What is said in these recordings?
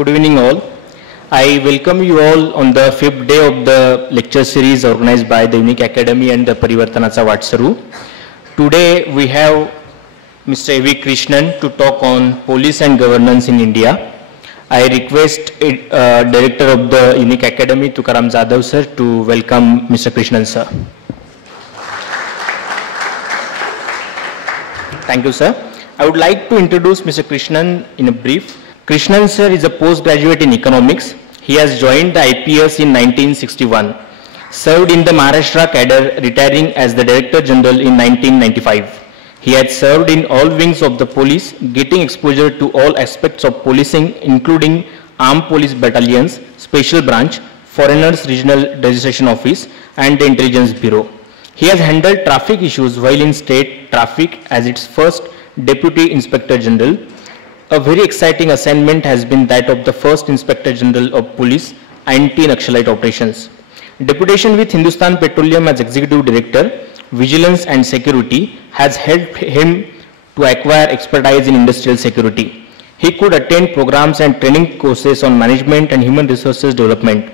Good evening all. I welcome you all on the 5th day of the lecture series organized by the Unique Academy and the Parivartanacha Vatsaru. Today we have Mr. A.V. Krishnan to talk on police and governance in India. I request Director of the Unique Academy, Tukaram Jadhav sir, to welcome Mr. Krishnan sir. Thank you sir. I would like to introduce Mr. Krishnan in a brief. Krishnan sir is a postgraduate in economics. He has joined the IPS in 1961, served in the Maharashtra cadre, retiring as the Director General in 1995. He had served in all wings of the police, getting exposure to all aspects of policing, including armed police battalions, special branch, foreigners regional registration office, and the intelligence bureau. He has handled traffic issues while in state traffic as its first Deputy Inspector General. A very exciting assignment has been that of the first Inspector General of Police Anti-Naxalite Operations. Deputation with Hindustan Petroleum as Executive Director, Vigilance and Security has helped him to acquire expertise in industrial security. He could attend programs and training courses on management and human resources development.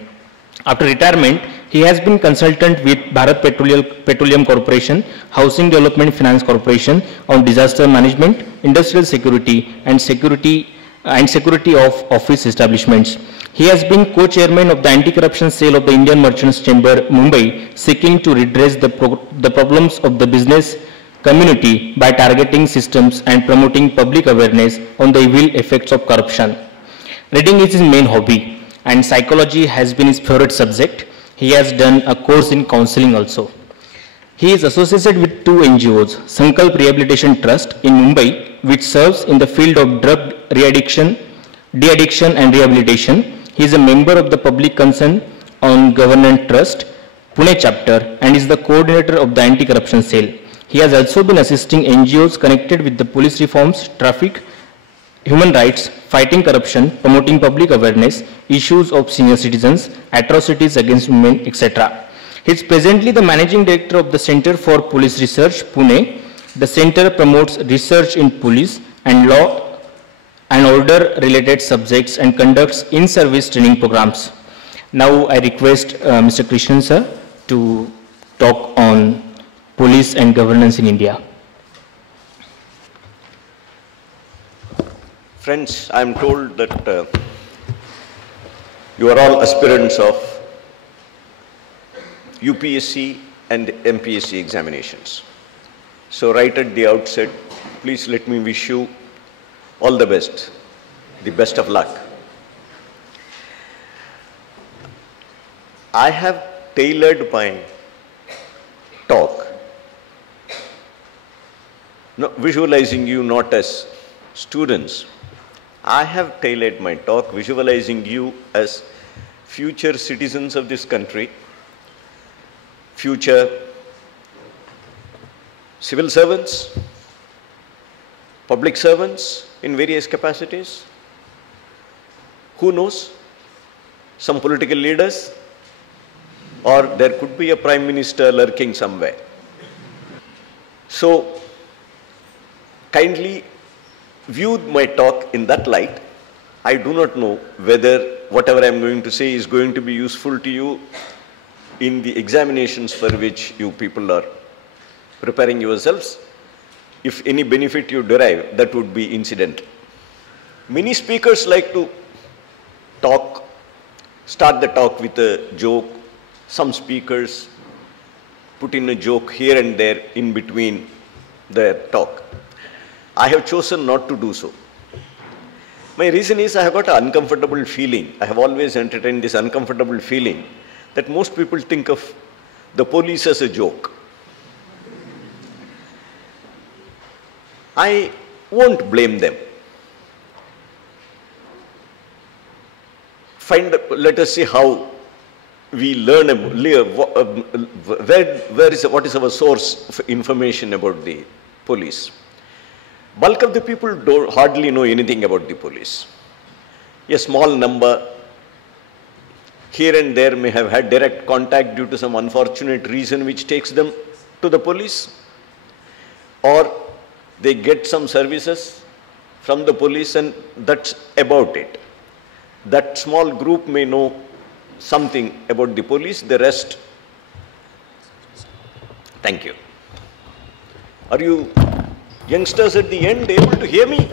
After retirement, he has been consultant with Bharat Petroleum Corporation, Housing Development Finance Corporation on disaster management, industrial security and security of office establishments. He has been co-chairman of the anti-corruption cell of the Indian Merchants Chamber, Mumbai, seeking to redress the problems of the business community by targeting systems and promoting public awareness on the evil effects of corruption. Reading is his main hobby, and psychology has been his favorite subject. He has done a course in counseling also. He is associated with two NGOs, Sankalp Rehabilitation Trust in Mumbai, which serves in the field of drug de-addiction and rehabilitation. He is a member of the Public Concern on Governance Trust, Pune chapter, and is the coordinator of the Anti-Corruption Cell. He has also been assisting NGOs connected with the police reforms, traffic, human rights, fighting corruption, promoting public awareness, issues of senior citizens, atrocities against women, etc. He is presently the Managing Director of the Center for Police Research, Pune. The center promotes research in police and law and order related subjects and conducts in-service training programs. Now I request Mr. Krishnan sir to talk on police and governance in India. Friends, I am told that you are all aspirants of UPSC and MPSC examinations. So right at the outset, please let me wish you all the best of luck. I have tailored my talk, visualizing you not as students. I have tailored my talk visualizing you as future citizens of this country, future civil servants, public servants in various capacities. Who knows? Some political leaders, or there could be a prime minister lurking somewhere. So, kindly view my talk in that light. I do not know whether whatever I am going to say is going to be useful to you in the examinations for which you people are preparing yourselves. If any benefit you derive, that would be incidental. Many speakers like to start the talk with a joke. Some speakers put in a joke here and there in between their talk. I have chosen not to do so. My reason is I have got an uncomfortable feeling. I have always entertained this uncomfortable feeling that most people think of the police as a joke. I won't blame them. Let us see how we learn, what is our source of information about the police. Bulk of the people hardly know anything about the police. A small number here and there may have had direct contact due to some unfortunate reason which takes them to the police, or they get some services from the police and that's about it. that small group may know something about the police, the rest. Thank you. Are you youngsters at the end able to hear me?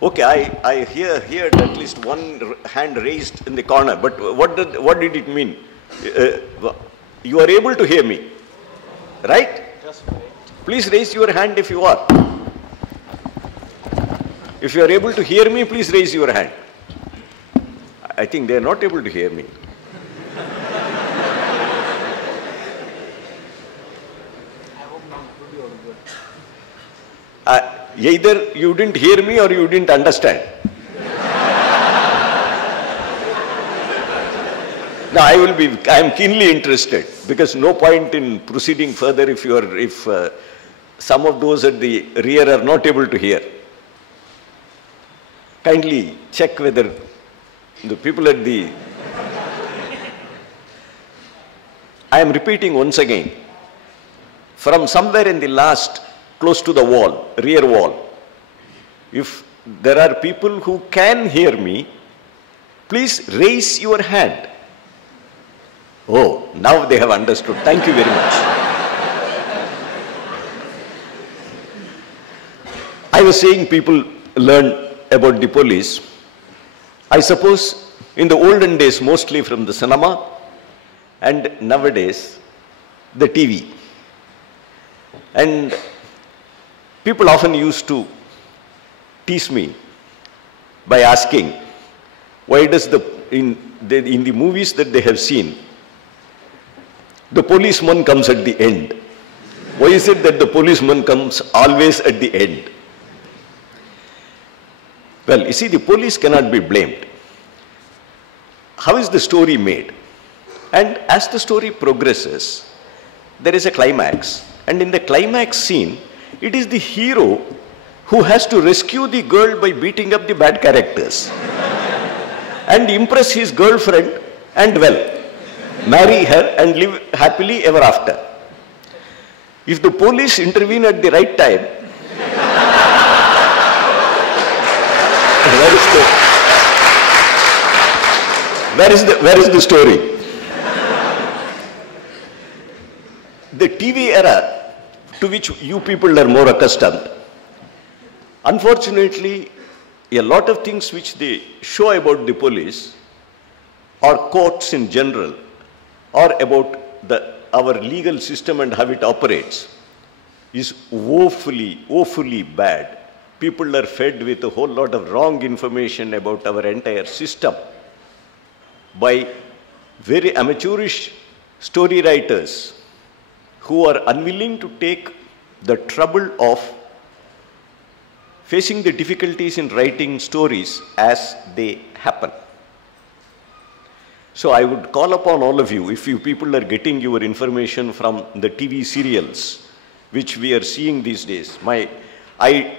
Okay, I heard at least one hand raised in the corner, but what did it mean? You are able to hear me, right? Please raise your hand if you are. If you are able to hear me, please raise your hand. I think they are not able to hear me. Either you didn't hear me or you didn't understand. Now I am keenly interested, because no point in proceeding further if some of those at the rear are not able to hear. Kindly check whether the people at the... I am repeating once again, from somewhere in the last, close to the wall, rear wall, if there are people who can hear me, please raise your hand. Oh, now they have understood. Thank you very much. I was saying people learn about the police. I suppose in the olden days, mostly from the cinema, and nowadays, the TV. And people often used to tease me by asking, why does in the movies that they have seen, the policeman comes at the end? Why is it that the policeman comes always at the end? Well, you see, the police cannot be blamed. How is the story made? And as the story progresses, there is a climax. And in the climax scene, it is the hero who has to rescue the girl by beating up the bad characters and impress his girlfriend and, well, marry her and live happily ever after. If the police intervene at the right time, where is the story? The TV era, to which you people are more accustomed, unfortunately, a lot of things which they show about the police or courts in general, or about our legal system and how it operates, is woefully bad. People are fed with a whole lot of wrong information about our entire system by very amateurish story writers who are unwilling to take the trouble of facing the difficulties in writing stories as they happen. So I would call upon all of you, if you people are getting your information from the TV serials, which we are seeing these days. I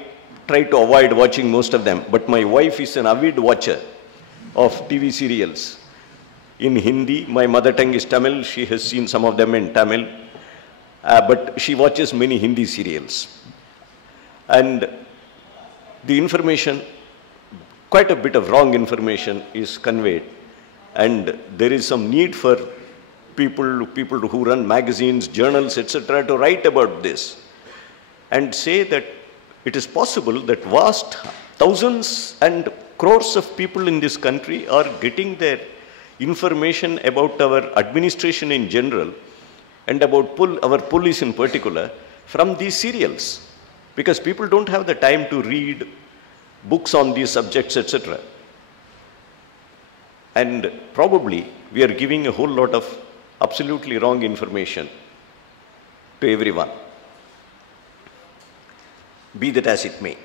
try to avoid watching most of them, but my wife is an avid watcher of TV serials. In Hindi, my mother tongue is Tamil, she has seen some of them in Tamil, but she watches many Hindi serials. And the information, quite a bit of wrong information is conveyed. And there is some need for people who run magazines, journals, etc., to write about this and say that it is possible that vast thousands and crores of people in this country are getting their information about our administration in general and about our police in particular from these serials, because people don't have the time to read books on these subjects, etc. And probably we are giving a whole lot of absolutely wrong information to everyone. Be that as it may.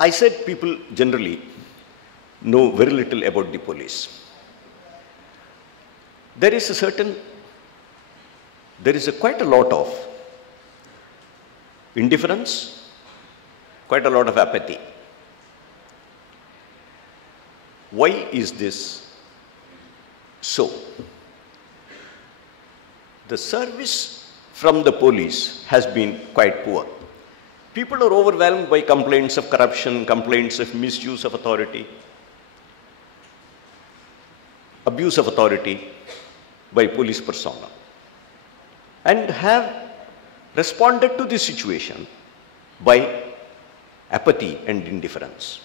I said people generally know very little about the police. There is quite a lot of indifference, quite a lot of apathy. Why is this so? The service from the police has been quite poor. People are overwhelmed by complaints of corruption, complaints of misuse of authority, abuse of authority by police personnel, and have responded to this situation by apathy and indifference.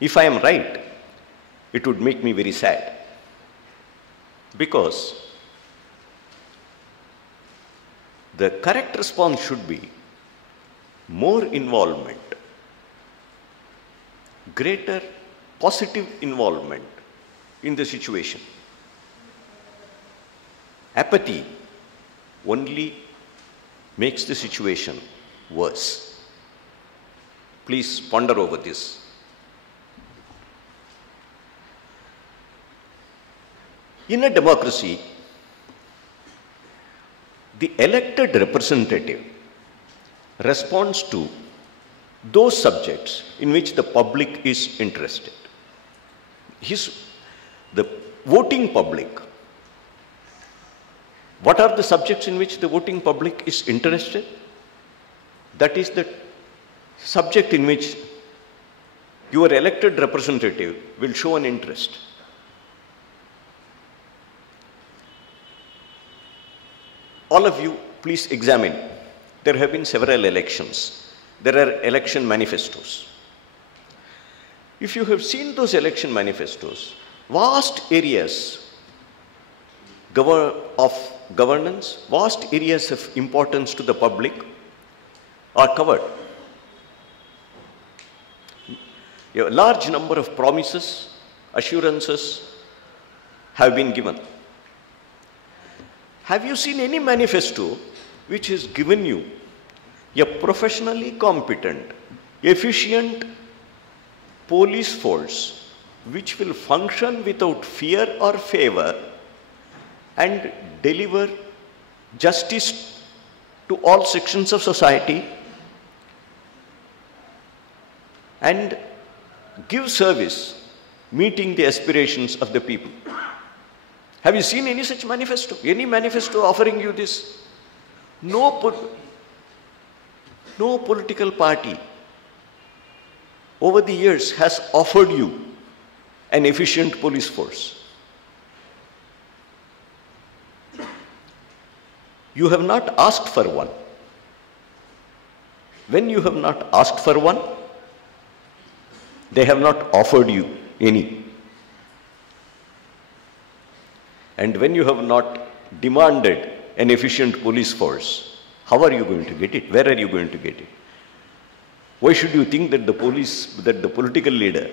If I am right, it would make me very sad, because the correct response should be more involvement, greater positive involvement in the situation. Apathy only makes the situation worse. Please ponder over this. In a democracy, the elected representative responds to those subjects in which the public is interested. The voting public, what are the subjects in which the voting public is interested? That is the subject in which your elected representative will show an interest. All of you, please examine. There have been several elections. There are election manifestos. If you have seen those election manifestos, vast areas of governance, vast areas of importance to the public are covered. A large number of promises, assurances have been given. Have you seen any manifesto which has given you a professionally competent, efficient police force which will function without fear or favor and deliver justice to all sections of society and give service meeting the aspirations of the people? Have you seen any such manifesto? Any manifesto offering you this? No political party over the years has offered you an efficient police force. You have not asked for one. When you have not asked for one, they have not offered you any. And when you have not demanded an efficient police force, how are you going to get it? Where are you going to get it? Why should you think that the political leader,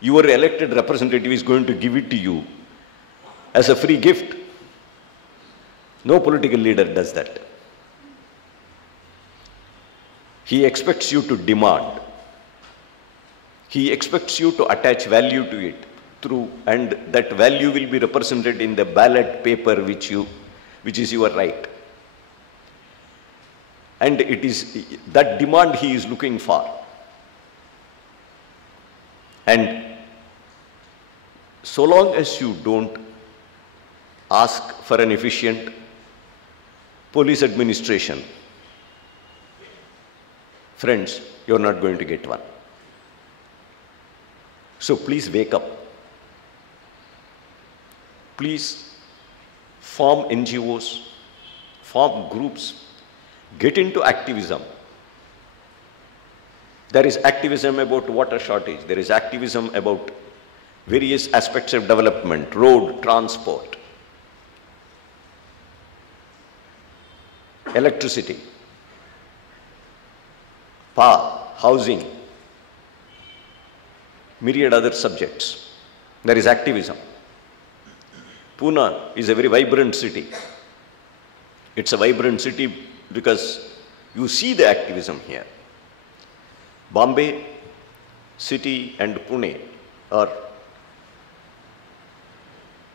your elected representative, is going to give it to you as a free gift? No political leader does that. He expects you to demand. He expects you to attach value to it and that value will be represented in the ballot paper which is your right. And it is that demand he is looking for. And so long as you don't ask for an efficient police administration, friends, you're not going to get one. So please wake up. Please form NGOs, form groups, get into activism. There is activism about water shortage. There is activism about various aspects of development, road, transport, electricity, power, housing, myriad other subjects. There is activism. Pune is a very vibrant city. It's a vibrant city because you see the activism here. Bombay city and Pune are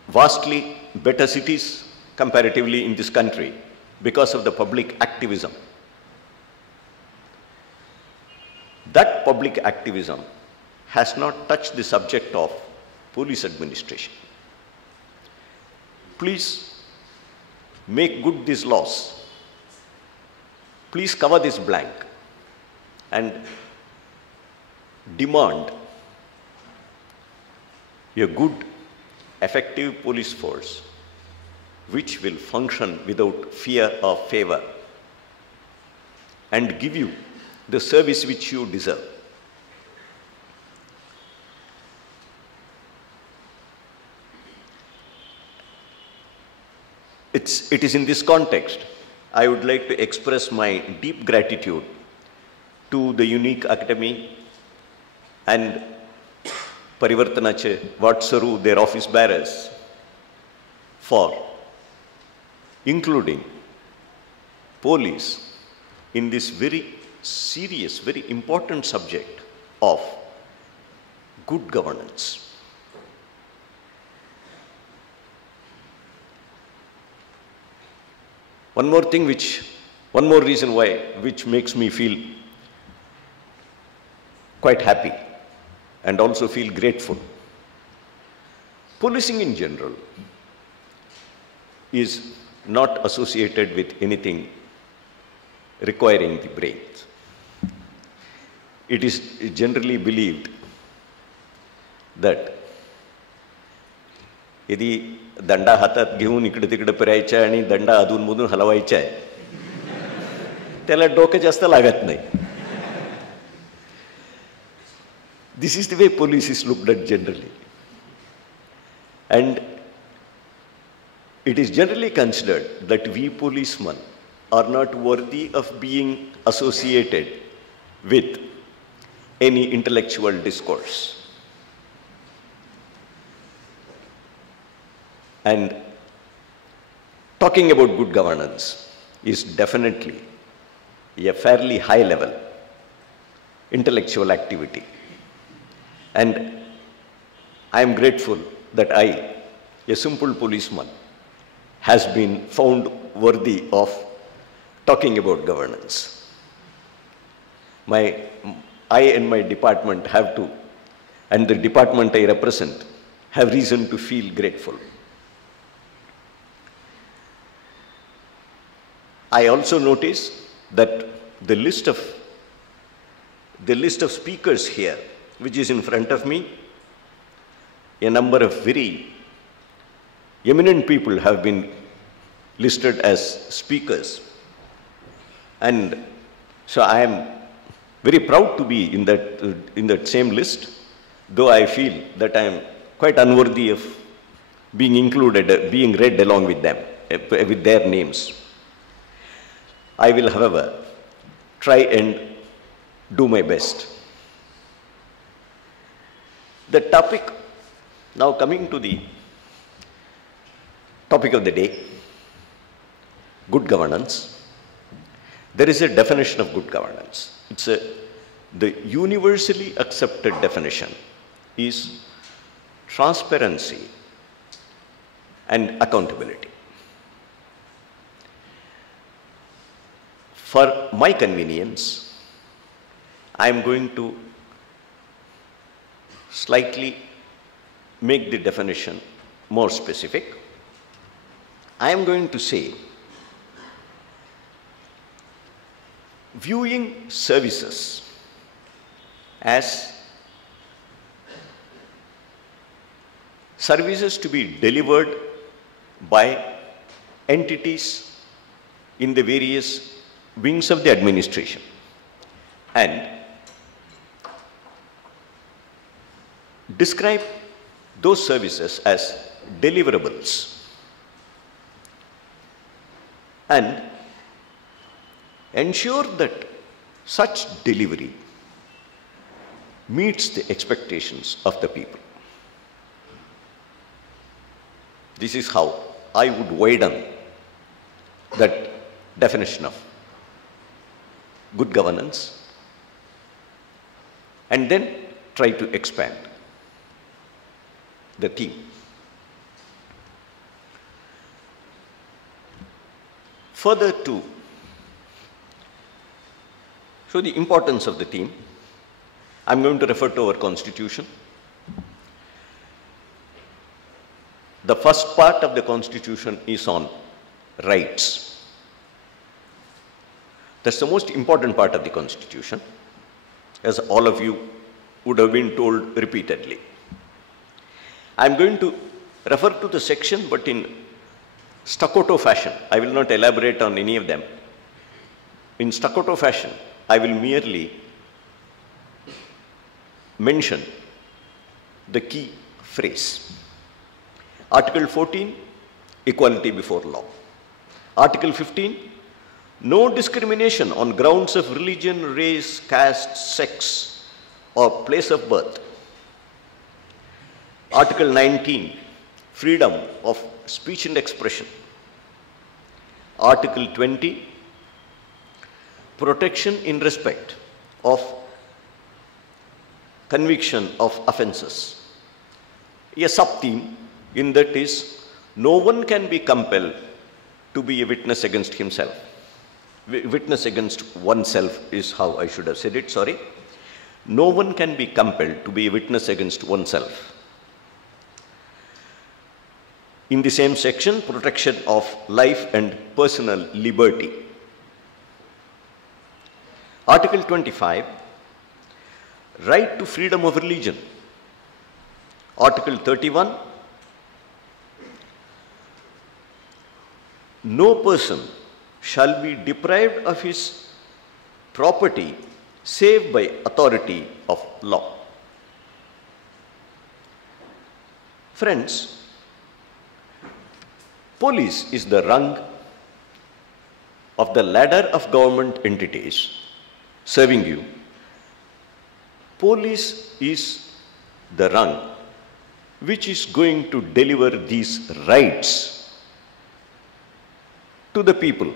vastly better cities comparatively in this country because of the public activism. That public activism has not touched the subject of police administration. Please make good these laws. please cover this blank and demand a good, effective police force which will function without fear or favor and give you the service which you deserve. It is in this context I would like to express my deep gratitude to the Unique Academy and Parivartanache Vatsaru, their office bearers, for including police in this very serious, very important subject of good governance. One more reason why, which makes me feel quite happy and also feel grateful. Policing in general is not associated with anything requiring the brains. It is generally believed that यदि दंडा हातात घेऊन इकडे तिकडे फिरायचा आणि दंडा अधूनमधून हलवायचा आहे त्याला डोकं जास्त लागत नाही. This is the way police is looked at generally. And it is generally considered that we policemen are not worthy of being associated with any intellectual discourse. And talking about good governance is definitely a fairly high level intellectual activity. And I am grateful that I, a simple policeman, has been found worthy of talking about governance. I and my department have to, and the department I represent, have reason to feel grateful. I also notice that the list of speakers here, which is in front of me, a number of very eminent people have been listed as speakers. And so I am very proud to be in that same list, though I feel that I am quite unworthy of being included, being read along with them, with their names. I will, however, try and do my best. The topic, now coming to the topic of the day, good governance. There is a definition of good governance. The universally accepted definition is transparency and accountability. For my convenience, I am going to slightly make the definition more specific. I am going to say, viewing services as services to be delivered by entities in the various wings of the administration, and describe those services as deliverables, and ensure that such delivery meets the expectations of the people. This is how I would widen that definition of good governance and then try to expand the theme. Further to show the importance of the theme, I am going to refer to our Constitution. The first part of the Constitution is on rights. That's the most important part of the Constitution, as all of you would have been told repeatedly. I'm going to refer to the section, but in staccato fashion. I will not elaborate on any of them. In staccato fashion, I will merely mention the key phrase. Article 14, equality before law. Article 15, no discrimination on grounds of religion, race, caste, sex, or place of birth. Article 19, freedom of speech and expression. Article 20, protection in respect of conviction of offences. A sub-theme in that is, no one can be compelled to be a witness against himself. Witness against oneself is how I should have said it, sorry. No one can be compelled to be a witness against oneself. In the same section, protection of life and personal liberty. Article 25, right to freedom of religion. Article 31, no person shall be deprived of his property save by authority of law. Friends, police is the rung of the ladder of government entities serving you. Police is the rung which is going to deliver these rights to the people.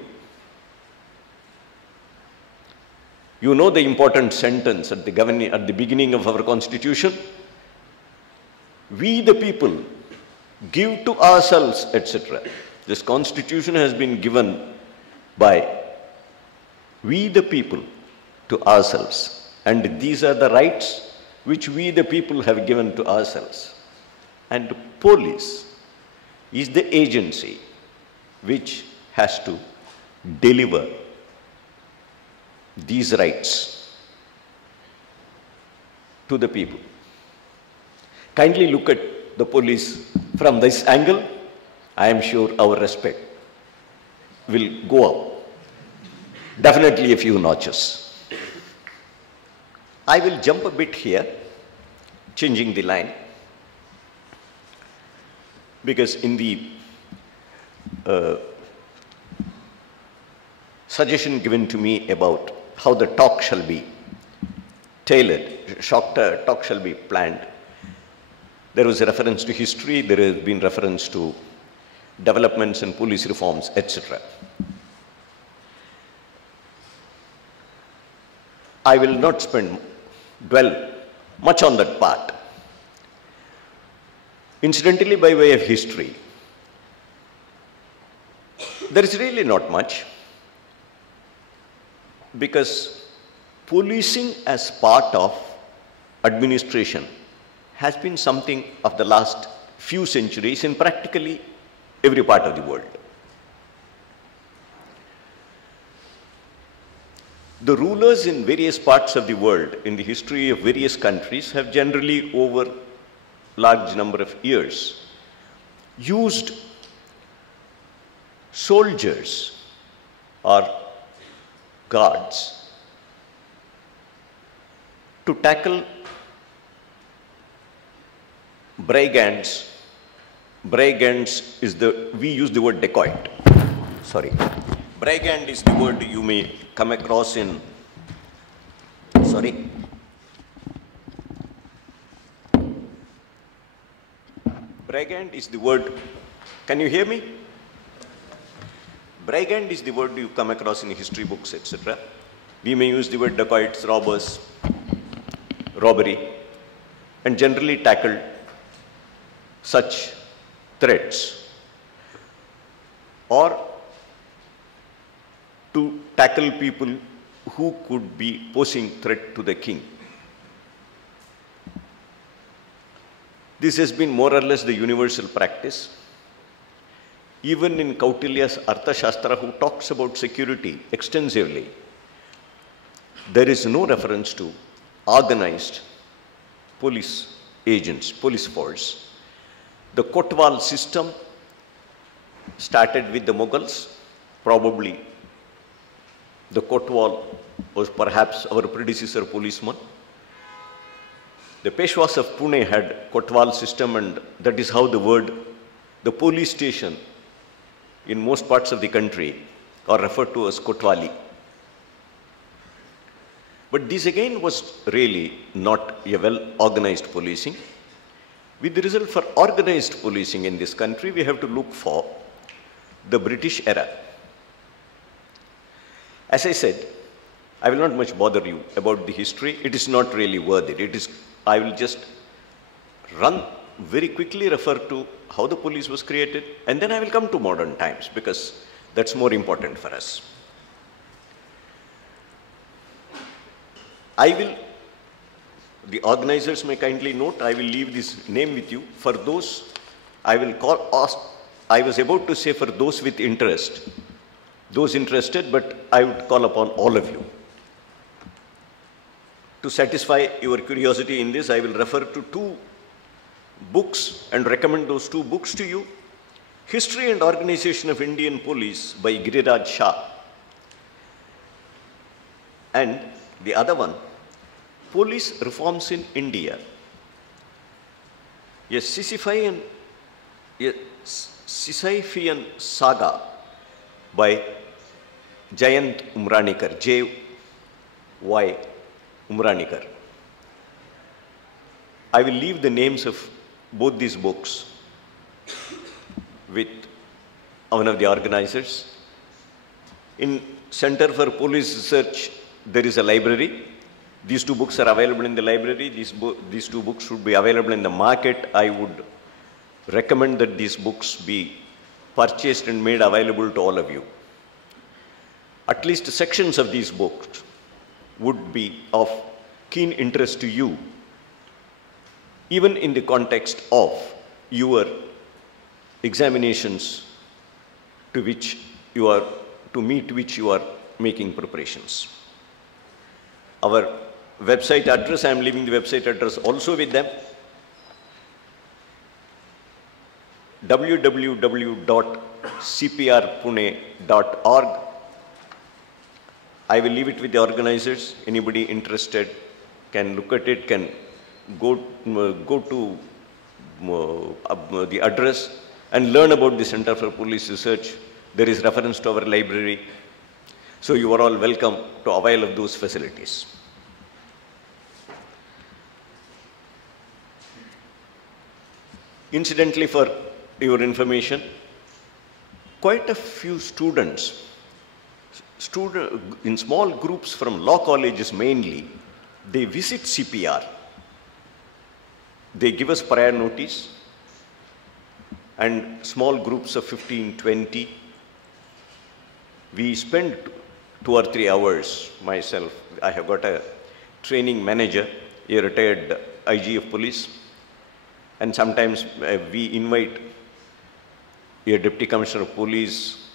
You know the important sentence at the beginning of our Constitution. We the people give to ourselves, etc. This Constitution has been given by we the people to ourselves. And these are the rights which we the people have given to ourselves. And police is the agency which has to deliver these rights to the people. Kindly look at the police from this angle. I am sure our respect will go up. Definitely a few notches. I will jump a bit here, changing the line, because in the suggestion given to me about how the talk shall be tailored, talk shall be planned, there was a reference to history, there has been reference to developments and police reforms, etc. I will not dwell much on that part. Incidentally, by way of history, there is really not much, because policing as part of administration has been something of the last few centuries in practically every part of the world. The rulers in various parts of the world, in the history of various countries, have generally over large number of years used soldiers or guards to tackle brigands. Brigands is we use the word dacoit. Sorry. Brigand is the word you may come across in, sorry. Brigand is the word, can you hear me? Brigand is the word you come across in history books, etc. We may use the word dacoits, robbers, robbery, and generally tackle such threats, or to tackle people who could be posing threat to the king. This has been more or less the universal practice. Even in Kautilya's Arthashastra, who talks about security extensively, there is no reference to organized police agents, police force. The Kotwal system started with the Mughals. Probably the Kotwal was perhaps our predecessor policeman. The Peshwas of Pune had Kotwal system, and that is how the police station in most parts of the country are referred to as Kotwali. But this again was really not a well-organized policing. With the result, for organized policing in this country, we have to look for the British era. As I said, I will not much bother you about the history. It is not really worth it. I will just very quickly refer to how the police was created, and then I will come to modern times because that's more important for us. The organizers may kindly note, I will leave this name with you. For those, I was about to say for those with interest, those interested, but I would call upon all of you. To satisfy your curiosity in this, I will refer to 2 books and recommend those 2 books to you. History and Organization of Indian Police by Giriraj Shah. And the other one, Police Reforms in India. A Sisyphean saga by Jayant Umranikar, J.Y. Umranikar. I will leave the names of both these books with one of the organizers. In Center for Police Research, there is a library. These 2 books are available in the library. These 2 books should be available in the market. I would recommend that these books be purchased and made available to all of you. At least sections of these books would be of keen interest to you, even in the context of your examinations to meet which you are making preparations. Our website address, I am leaving the website address also with them. www.cprpune.org. I will leave it with the organizers. Anybody interested can look at it, can go to the address and learn about the Center for Police Research. There is reference to our library. So you are all welcome to avail of those facilities. Incidentally, for your information, quite a few students in small groups from law colleges mainly, they visit CPR. They give us prior notice, and small groups of 15, 20. We spend 2 or 3 hours, myself. I have got a training manager, a retired IG of police, and sometimes we invite a deputy commissioner of police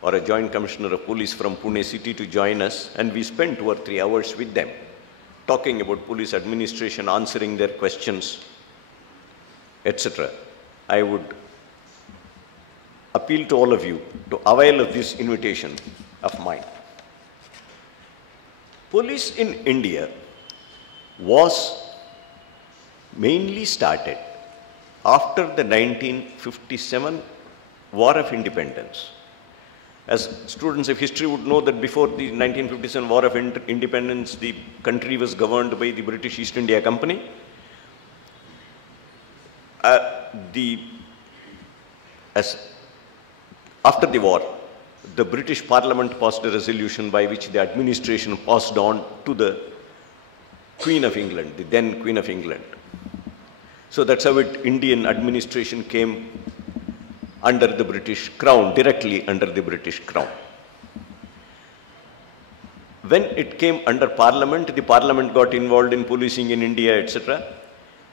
or a joint commissioner of police from Pune city to join us, and we spend 2 or 3 hours with them, talking about police administration, answering their questions, etc. I would appeal to all of you to avail of this invitation of mine. Police in India was mainly started after the 1957 War of Independence. As students of history would know that before the 1957 War of Independence, the country was governed by the British East India Company. After the war, the British Parliament passed a resolution by which the administration passed on to the Queen of England, the then Queen of England. So that's how Indian administration came under the British Crown, directly under the British Crown. When it came under Parliament, the Parliament got involved in policing in India, etc.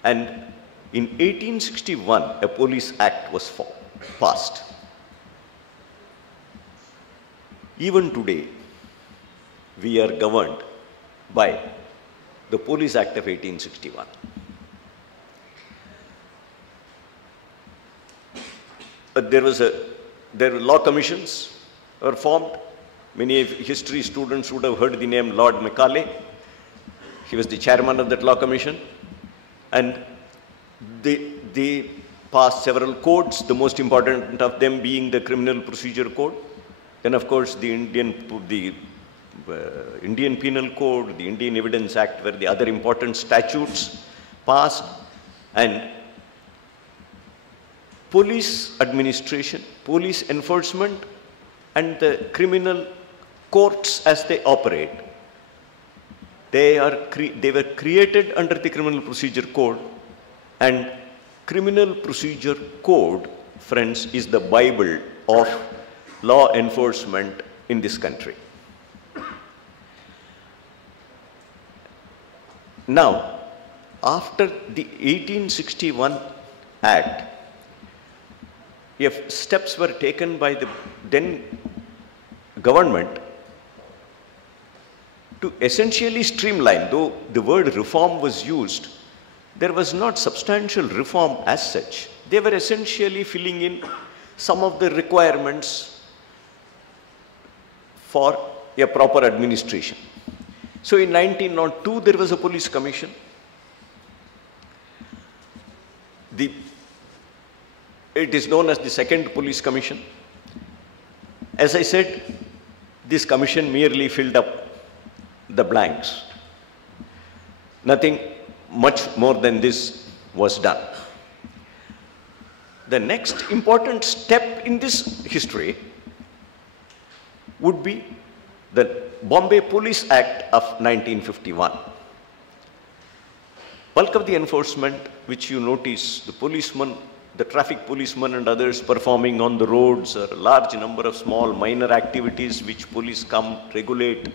And in 1861, a Police Act was passed. Even today, we are governed by the Police Act of 1861. There were law commissions were formed. Many history students would have heard the name Lord Macaulay. He was the chairman of that law commission, and they passed several codes, the most important of them being the Criminal Procedure Code. Then, of course, the Indian Penal Code, the Indian Evidence Act were the other important statutes passed, and police administration, police enforcement, and the criminal courts as they operate, they were created under the Criminal Procedure Code, and Criminal Procedure Code, friends, is the Bible of law enforcement in this country. Now, after the 1861 Act, if steps were taken by the then government to essentially streamline, though the word reform was used, there was not substantial reform as such. They were essentially filling in some of the requirements for a proper administration. So in 1902, there was a police commission. It is known as the Second Police Commission. As I said, this commission merely filled up the blanks. Nothing much more than this was done. The next important step in this history would be the Bombay Police Act of 1951. Bulk of the enforcement, which you notice, the policemen, the traffic policemen and others performing on the roads, or a large number of small minor activities which police come regulate,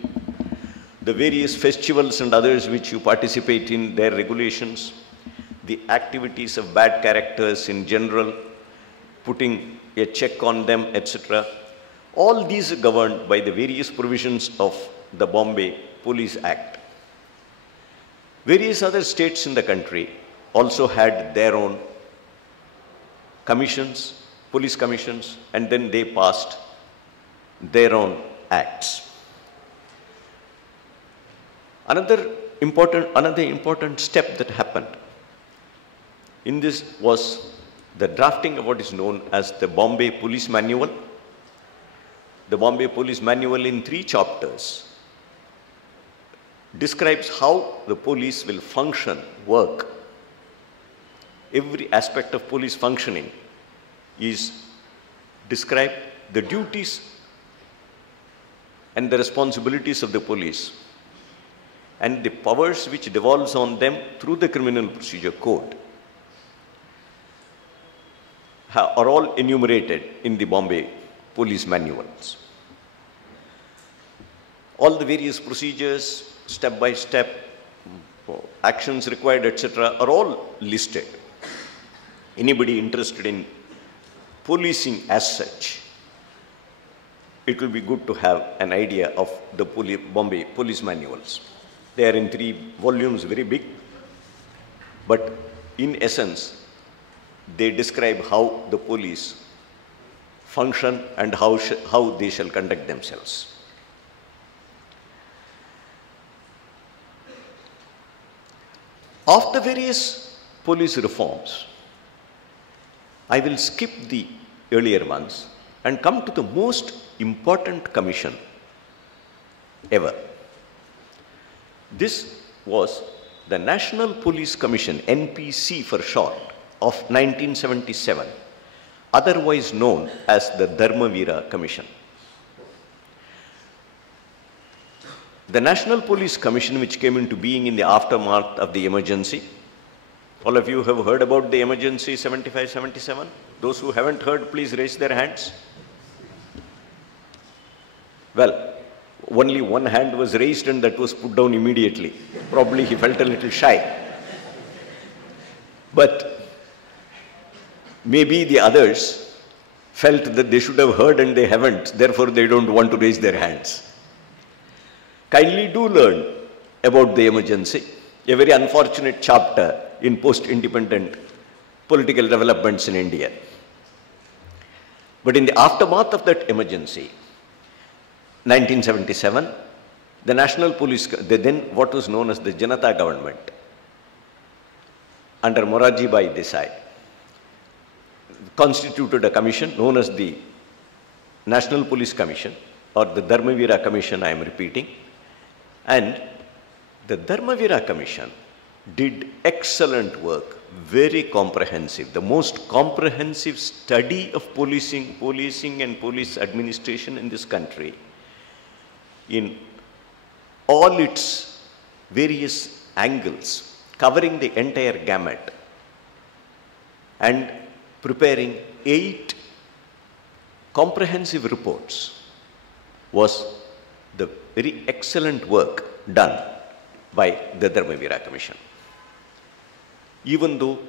the various festivals and others which you participate in, their regulations, the activities of bad characters in general, putting a check on them, etc. All these are governed by the various provisions of the Bombay Police Act. Various other states in the country also had their own commissions, police commissions, and then they passed their own acts. Another important step that happened in this was the drafting of what is known as the Bombay Police Manual. The Bombay Police Manual, in 3 chapters, describes how the police will function, work. Every aspect of police functioning is described, the duties and the responsibilities of the police, and the powers which devolves on them through the Criminal Procedure Code are all enumerated in the Bombay Police Manuals. All the various procedures, step by step, actions required, etc., are all listed. Anybody interested in policing as such, it will be good to have an idea of the Bombay Police Manuals. They are in 3 volumes, very big, but in essence, they describe how the police function and how they shall conduct themselves. Of the various police reforms, I will skip the earlier ones and come to the most important commission ever. This was the National Police Commission, NPC for short, of 1977, otherwise known as the Dharmavira Commission. The National Police Commission, which came into being in the aftermath of the emergency. All of you have heard about the emergency 75-77? Those who haven't heard, please raise their hands. Well, only one hand was raised and that was put down immediately. Probably he felt a little shy. But maybe the others felt that they should have heard and they haven't, therefore they don't want to raise their hands. Kindly do learn about the emergency, a very unfortunate chapter in post-independent political developments in India. But in the aftermath of that emergency, 1977, the National Police, then what was known as the Janata government, under Morarji Bhai Desai, constituted a commission known as the National Police Commission, or the Dharmavira Commission, I am repeating. And the Dharmavira Commission did excellent work, very comprehensive, the most comprehensive study of policing and police administration in this country in all its various angles, covering the entire gamut and preparing 8 comprehensive reports was the very excellent work done by the Dharmavira Commission. Even though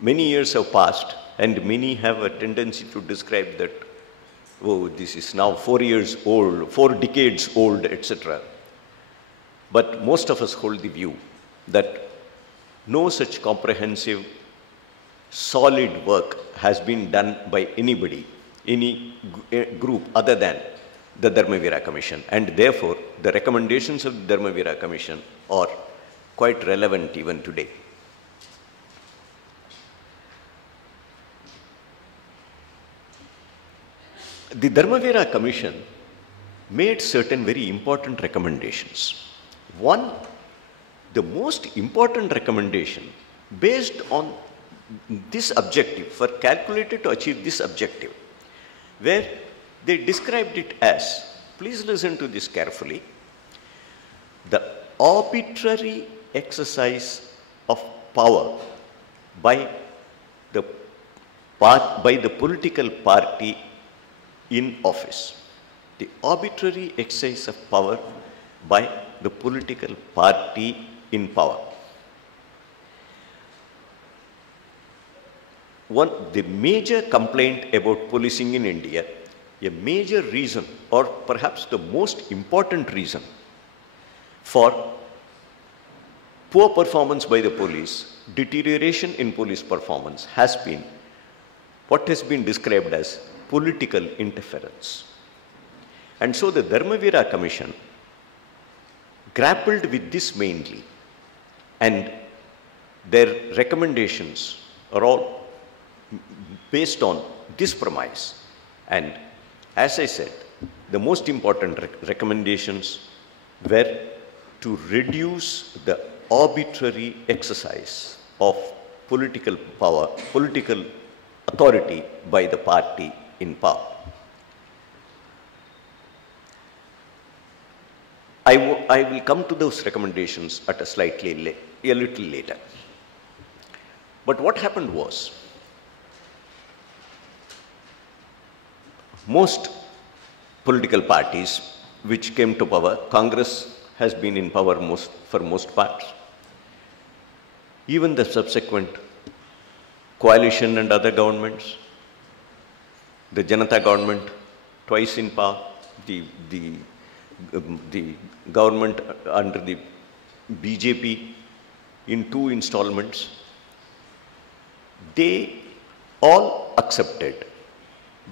many years have passed and many have a tendency to describe that, oh, this is now 4 years old, 4 decades old, etc. But most of us hold the view that no such comprehensive, solid work has been done by anybody, any group other than the Dharmavira Commission. And therefore, the recommendations of the Dharmavira Commission are quite relevant even today. The Dharmavira Commission made certain very important recommendations. One, the most important recommendation based on this objective, calculated to achieve this objective, where they described it as, please listen to this carefully, the arbitrary exercise of power by the political party in office. The arbitrary exercise of power by the political party in power. The major complaint about policing in India, a major reason, or perhaps the most important reason for poor performance by the police, deterioration in police performance, has been what has been described as political interference. And so the Dharmavira Commission grappled with this mainly, and their recommendations are all based on this premise. And as I said, the most important recommendations were to reduce the arbitrary exercise of political power, political authority by the party in power. I will come to those recommendations at a little later. But what happened was, most political parties which came to power, Congress has been in power for most part. Even the subsequent coalition and other governments, the Janata government twice in power, the government under the BJP in 2 installments, they all accepted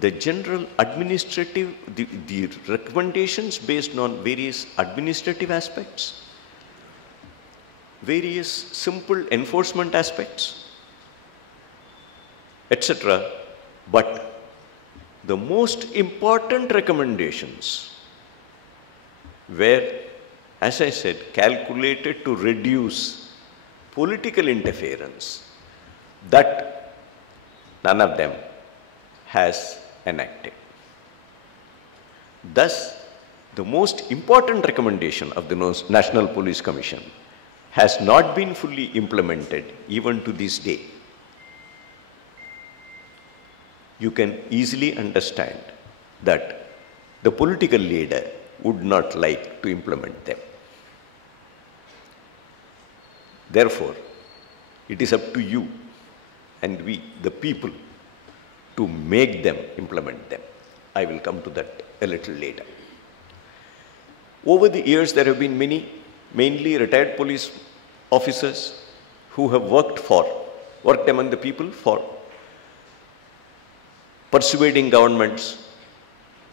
the general administrative, the recommendations based on various administrative aspects, various simple enforcement aspects, etc. But the most important recommendations were, as I said, calculated to reduce political interference, that none of them has enacted. Thus, the most important recommendation of the National Police Commission has not been fully implemented even to this day. You can easily understand that the political leader would not like to implement them. Therefore, it is up to you and we, the people, to make them implement them. I will come to that a little later. Over the years, there have been many mainly retired police officers who have worked among the people for persuading governments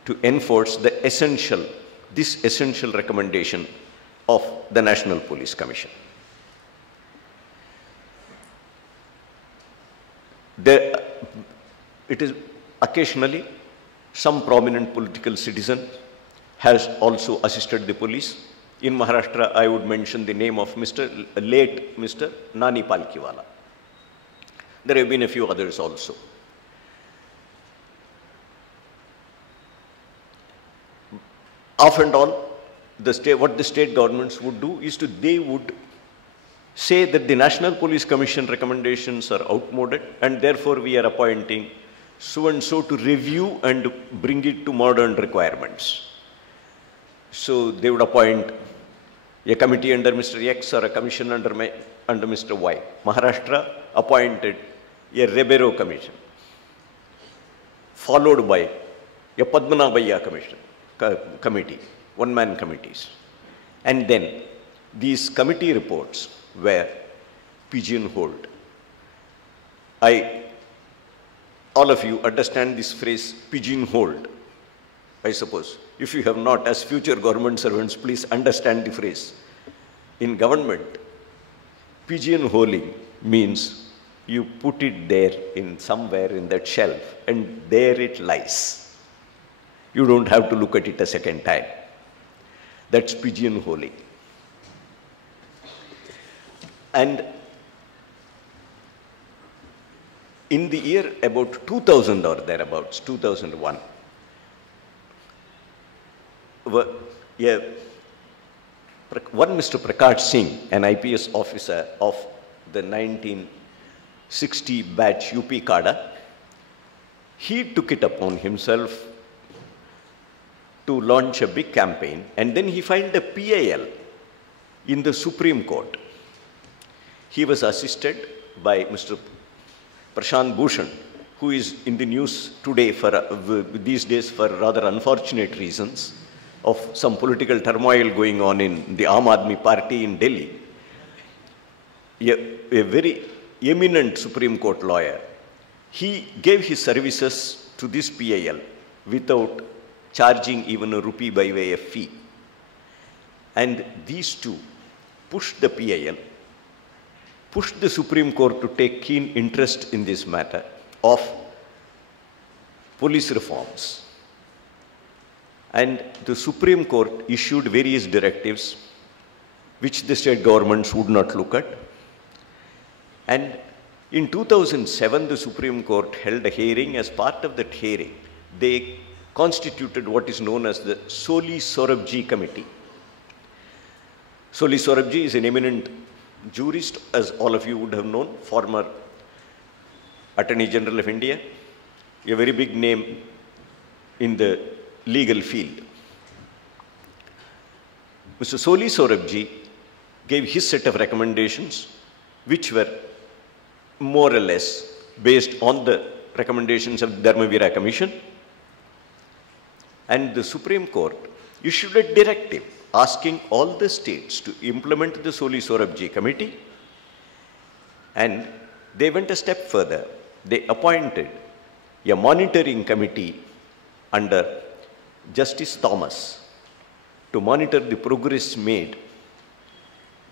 to enforce this essential recommendation of the National Police Commission. It is occasionally some prominent political citizen has also assisted the police. In Maharashtra, I would mention the name of late Mr. Nani Palkiwala. There have been a few others also. Off and on, what the state governments would do is they would say that the National Police Commission recommendations are outmoded and therefore we are appointing so and so to review and bring it to modern requirements. So they would appoint a committee under Mr. X or a commission under Mr. Y. Maharashtra appointed a Rebero commission, followed by a Padmanabhaiah committee, one-man committees. And then these committee reports were pigeonholed. All of you understand this phrase, pigeonholed, I suppose. If you have not, as future government servants, please understand the phrase. In government, pigeonholing means you put it there somewhere in that shelf and there it lies. You don't have to look at it a second time. That's pigeonholing. And in the year about 2000 or thereabouts, 2001, one Mr. Prakash Singh, an IPS officer of the 1960 batch UP Kada, he took it upon himself to launch a big campaign, and then he filed a PIL in the Supreme Court. He was assisted by Mr. Prashant Bhushan, who is in the news today these days for rather unfortunate reasons of some political turmoil going on in the Aam Aadmi Party in Delhi. A very eminent Supreme Court lawyer. He gave his services to this PIL without charging even a rupee by way of fee. And these two pushed the PIL, pushed the Supreme Court to take keen interest in this matter of police reforms. And the Supreme Court issued various directives which the state governments would not look at. And in 2007, the Supreme Court held a hearing. As part of that hearing, they constituted what is known as the Soli Sorabji Committee. Soli Sorabji is an eminent jurist, as all of you would have known, former Attorney General of India, a very big name in the legal field. Mr. Soli Sorabji gave his set of recommendations, which were more or less based on the recommendations of the Dharmavira Commission. And the Supreme Court issued a directive asking all the states to implement the Soli Sorabji Committee. And they went a step further. They appointed a monitoring committee under Justice Thomas to monitor the progress made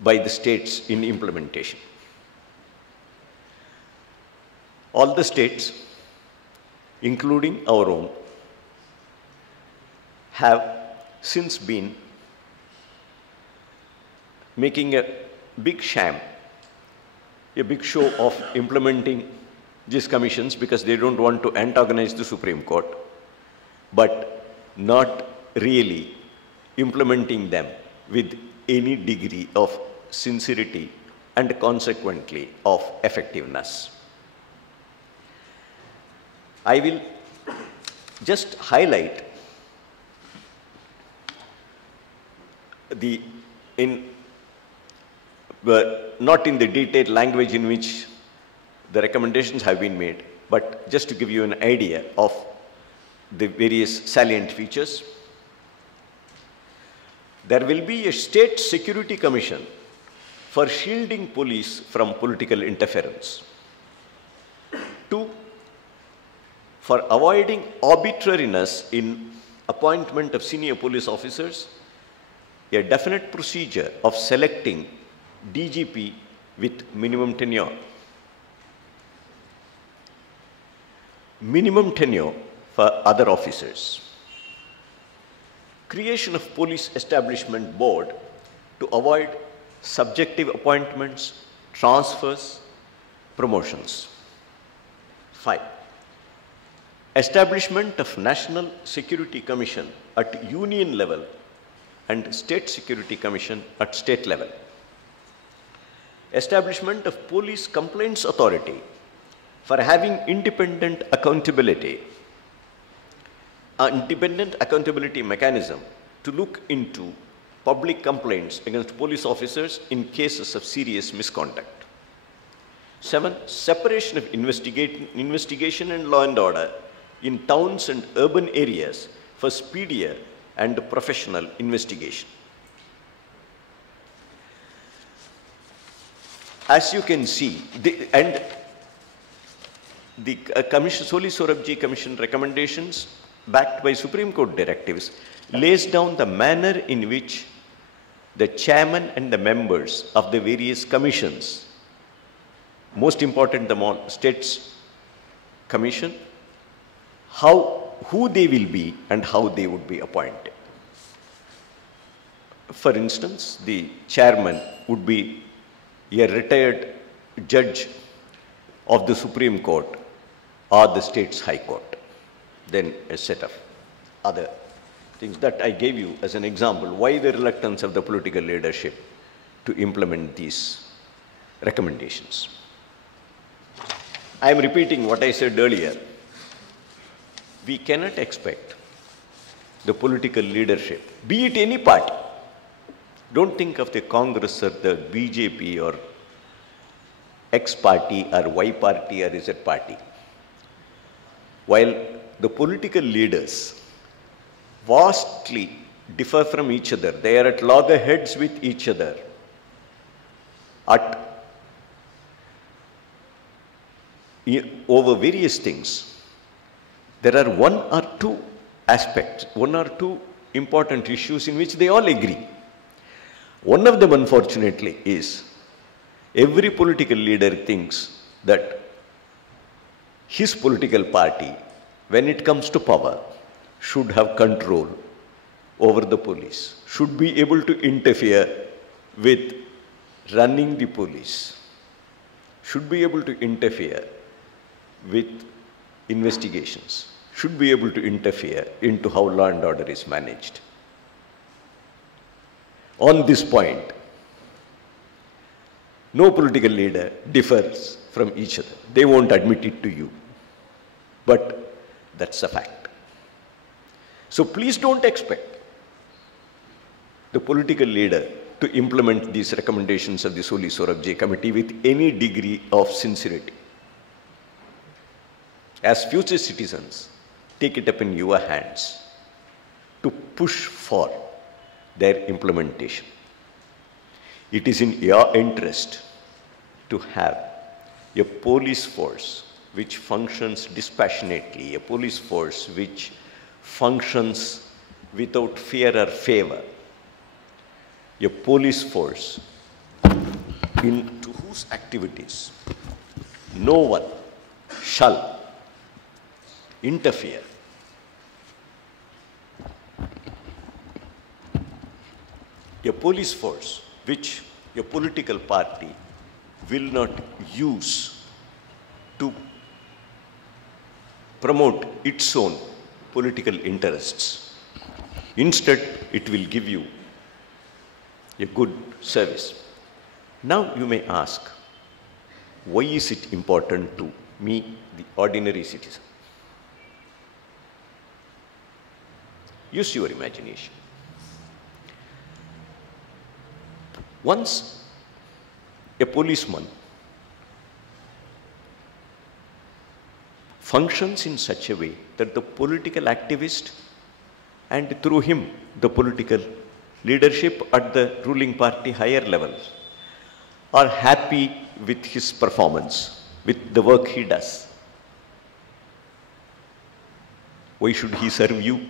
by the states in implementation. All the states, including our own, have since been making a big sham, a big show of implementing these commissions because they don't want to antagonize the Supreme Court, but not really implementing them with any degree of sincerity and consequently of effectiveness. I will just highlight not in the detailed language in which the recommendations have been made, but just to give you an idea of the various salient features. There will be a state security commission for shielding police from political interference. 2, for avoiding arbitrariness in appointment of senior police officers, a definite procedure of selecting DGP with minimum tenure. Minimum tenure for other officers. Creation of police establishment board to avoid subjective appointments, transfers, promotions. 5, establishment of National Security Commission at union level and State Security Commission at state level. Establishment of Police Complaints Authority for having independent accountability mechanism to look into public complaints against police officers in cases of serious misconduct. 7, separation of investigation and law and order in towns and urban areas for speedier and professional investigation. As you can see, the Soli Sorabji Commission recommendations backed by Supreme Court directives lays down the manner in which the chairman and the members of the various commissions, most important the States Commission, who they will be and how they would be appointed. For instance, the chairman would be a retired judge of the Supreme Court or the State's High Court. Then a set of other things that I gave you as an example, why the reluctance of the political leadership to implement these recommendations. I am repeating what I said earlier. We cannot expect the political leadership, be it any party. Don't think of the Congress or the BJP or X party or Y party or Z party. While the political leaders vastly differ from each other, they are at loggerheads with each other, over various things. There are one or two aspects, one or two important issues in which they all agree. One of them, unfortunately, is every political leader thinks that his political party, when it comes to power, should have control over the police, should be able to interfere with running the police, should be able to interfere with investigations, should be able to interfere into how law and order is managed. On this point, no political leader differs from each other. They won't admit it to you, but that's a fact. So please don't expect the political leader to implement these recommendations of the Soli Sorabji Committee with any degree of sincerity. As future citizens, take it up in your hands to push for their implementation. It is in your interest to have a police force which functions dispassionately, a police force which functions without fear or favor, a police force into whose activities no one shall interfere. A police force which a political party will not use to promote its own political interests. Instead, it will give you a good service. Now you may ask, why is it important to me, the ordinary citizen? Use your imagination. Once a policeman functions in such a way that the political activist and through him the political leadership at the ruling party higher levels are happy with his performance, with the work he does. Why should he serve you?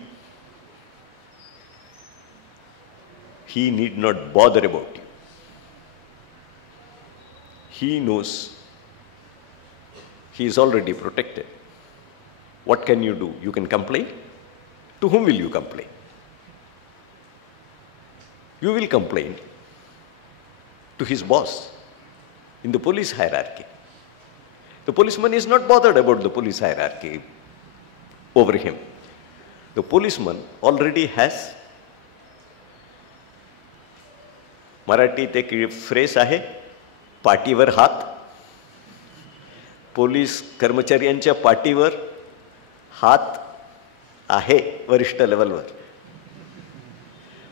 He need not bother about you. He knows he is already protected. What can you do? You can complain. To whom will you complain? You will complain to his boss in the police hierarchy. The policeman is not bothered about the police hierarchy over him. The policeman already has, मराठीत एक fresh आहे, पाठीवर हात. Police कर्मचाऱ्यांच्या पाठीवर हात आहे वरिष्ठ लेवलवर.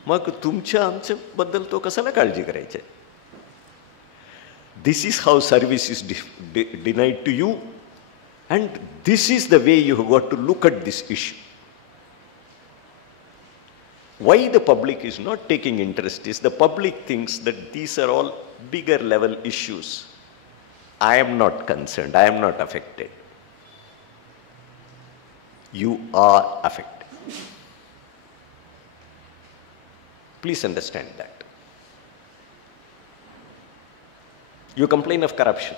मग तुमच्या आमच्या बद्दल तो कशाला काळजी करायची? This is how service is denied to you, and this is the way you have got to look at this issue. Why the public is not taking interest is the public thinks that these are all bigger level issues. I am not concerned, I am not affected. You are affected. Please understand that. You complain of corruption.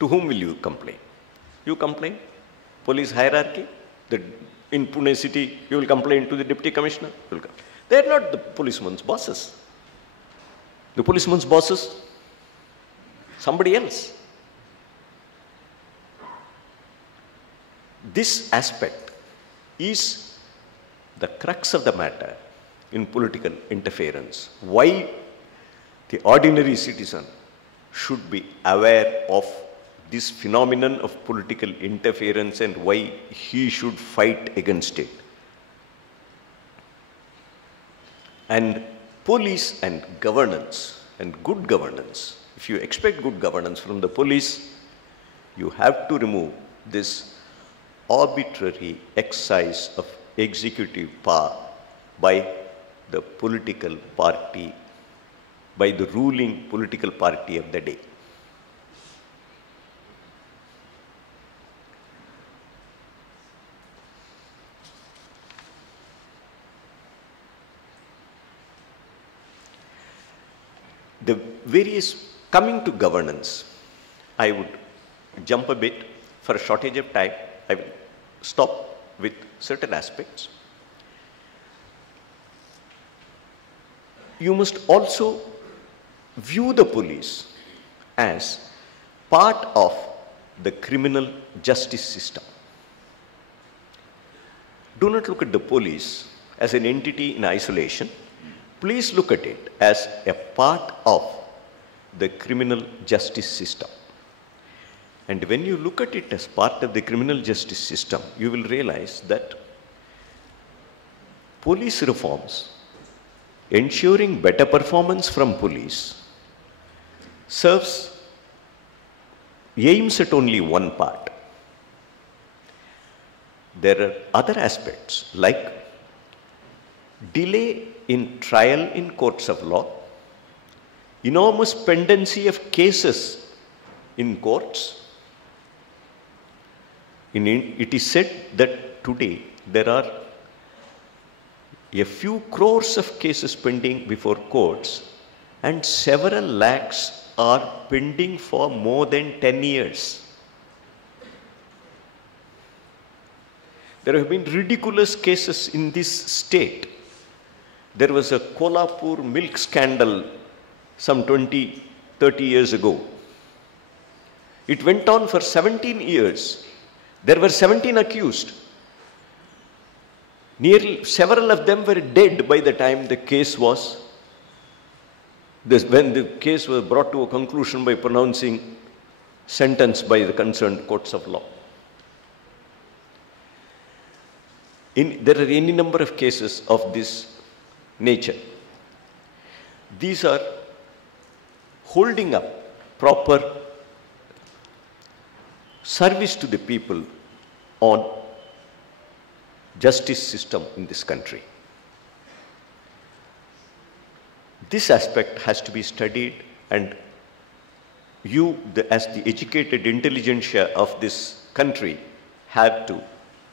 To whom will you complain? You complain, police hierarchy. In Pune city, you will complain to the deputy commissioner. They are not the policeman's bosses. The policeman's bosses, somebody else. This aspect is the crux of the matter in political interference. Why the ordinary citizen should be aware of this phenomenon of political interference and why he should fight against it. And police and governance and good governance, if you expect good governance from the police, you have to remove this arbitrary exercise of executive power by the political party, by the ruling political party of the day. The various, coming to governance, I would jump a bit. For a shortage of time, I will stop with certain aspects. You must also view the police as part of the criminal justice system. Do not look at the police as an entity in isolation. Please look at it as a part of the criminal justice system. And when you look at it as part of the criminal justice system, you will realize that police reforms, ensuring better performance from police, aims at only one part. There are other aspects like delay in trial in courts of law, enormous pendency of cases in courts. It is said that today there are a few crores of cases pending before courts and several lakhs are pending for more than 10 years. There have been ridiculous cases in this state. There was a Kolhapur milk scandal some 20, 30 years ago. It went on for 17 years. There were 17 accused. Nearly several of them were dead by the time the case was, when the case was brought to a conclusion by pronouncing sentence by the concerned courts of law. There are any number of cases of this nature. These are holding up proper service to the people on justice system in this country. This aspect has to be studied, and you, as the educated intelligentsia of this country, have to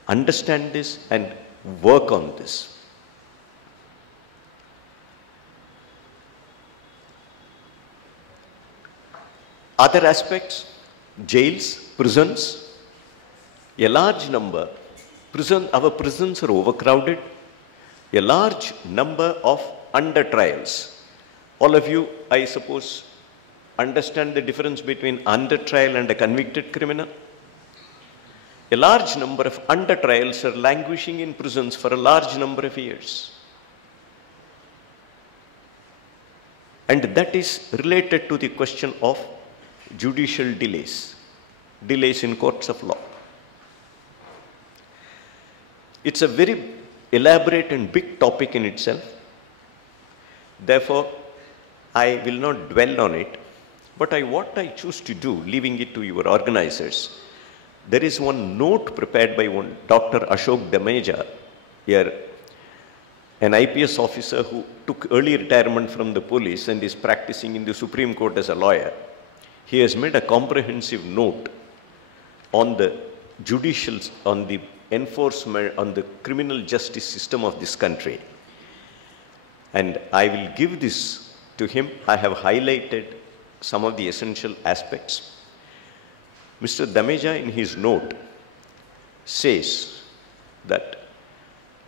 understand this and work on this. Other aspects, jails, prisons, a large number, our prisons are overcrowded, a large number of under trials. All of you, I suppose, understand the difference between under trial and a convicted criminal. A large number of under trials are languishing in prisons for a large number of years. And that is related to the question of judicial delays, delays in courts of law. It's a very elaborate and big topic in itself. Therefore, I will not dwell on it, but what I choose to do, leaving it to your organizers, there is one note prepared by one Dr. Ashok Dameja, an IPS officer who took early retirement from the police and is practicing in the Supreme Court as a lawyer. He has made a comprehensive note on the judicial, on the enforcement, on the criminal justice system of this country. And I will give this to him. I have highlighted some of the essential aspects. Mr. Dameja, in his note, says that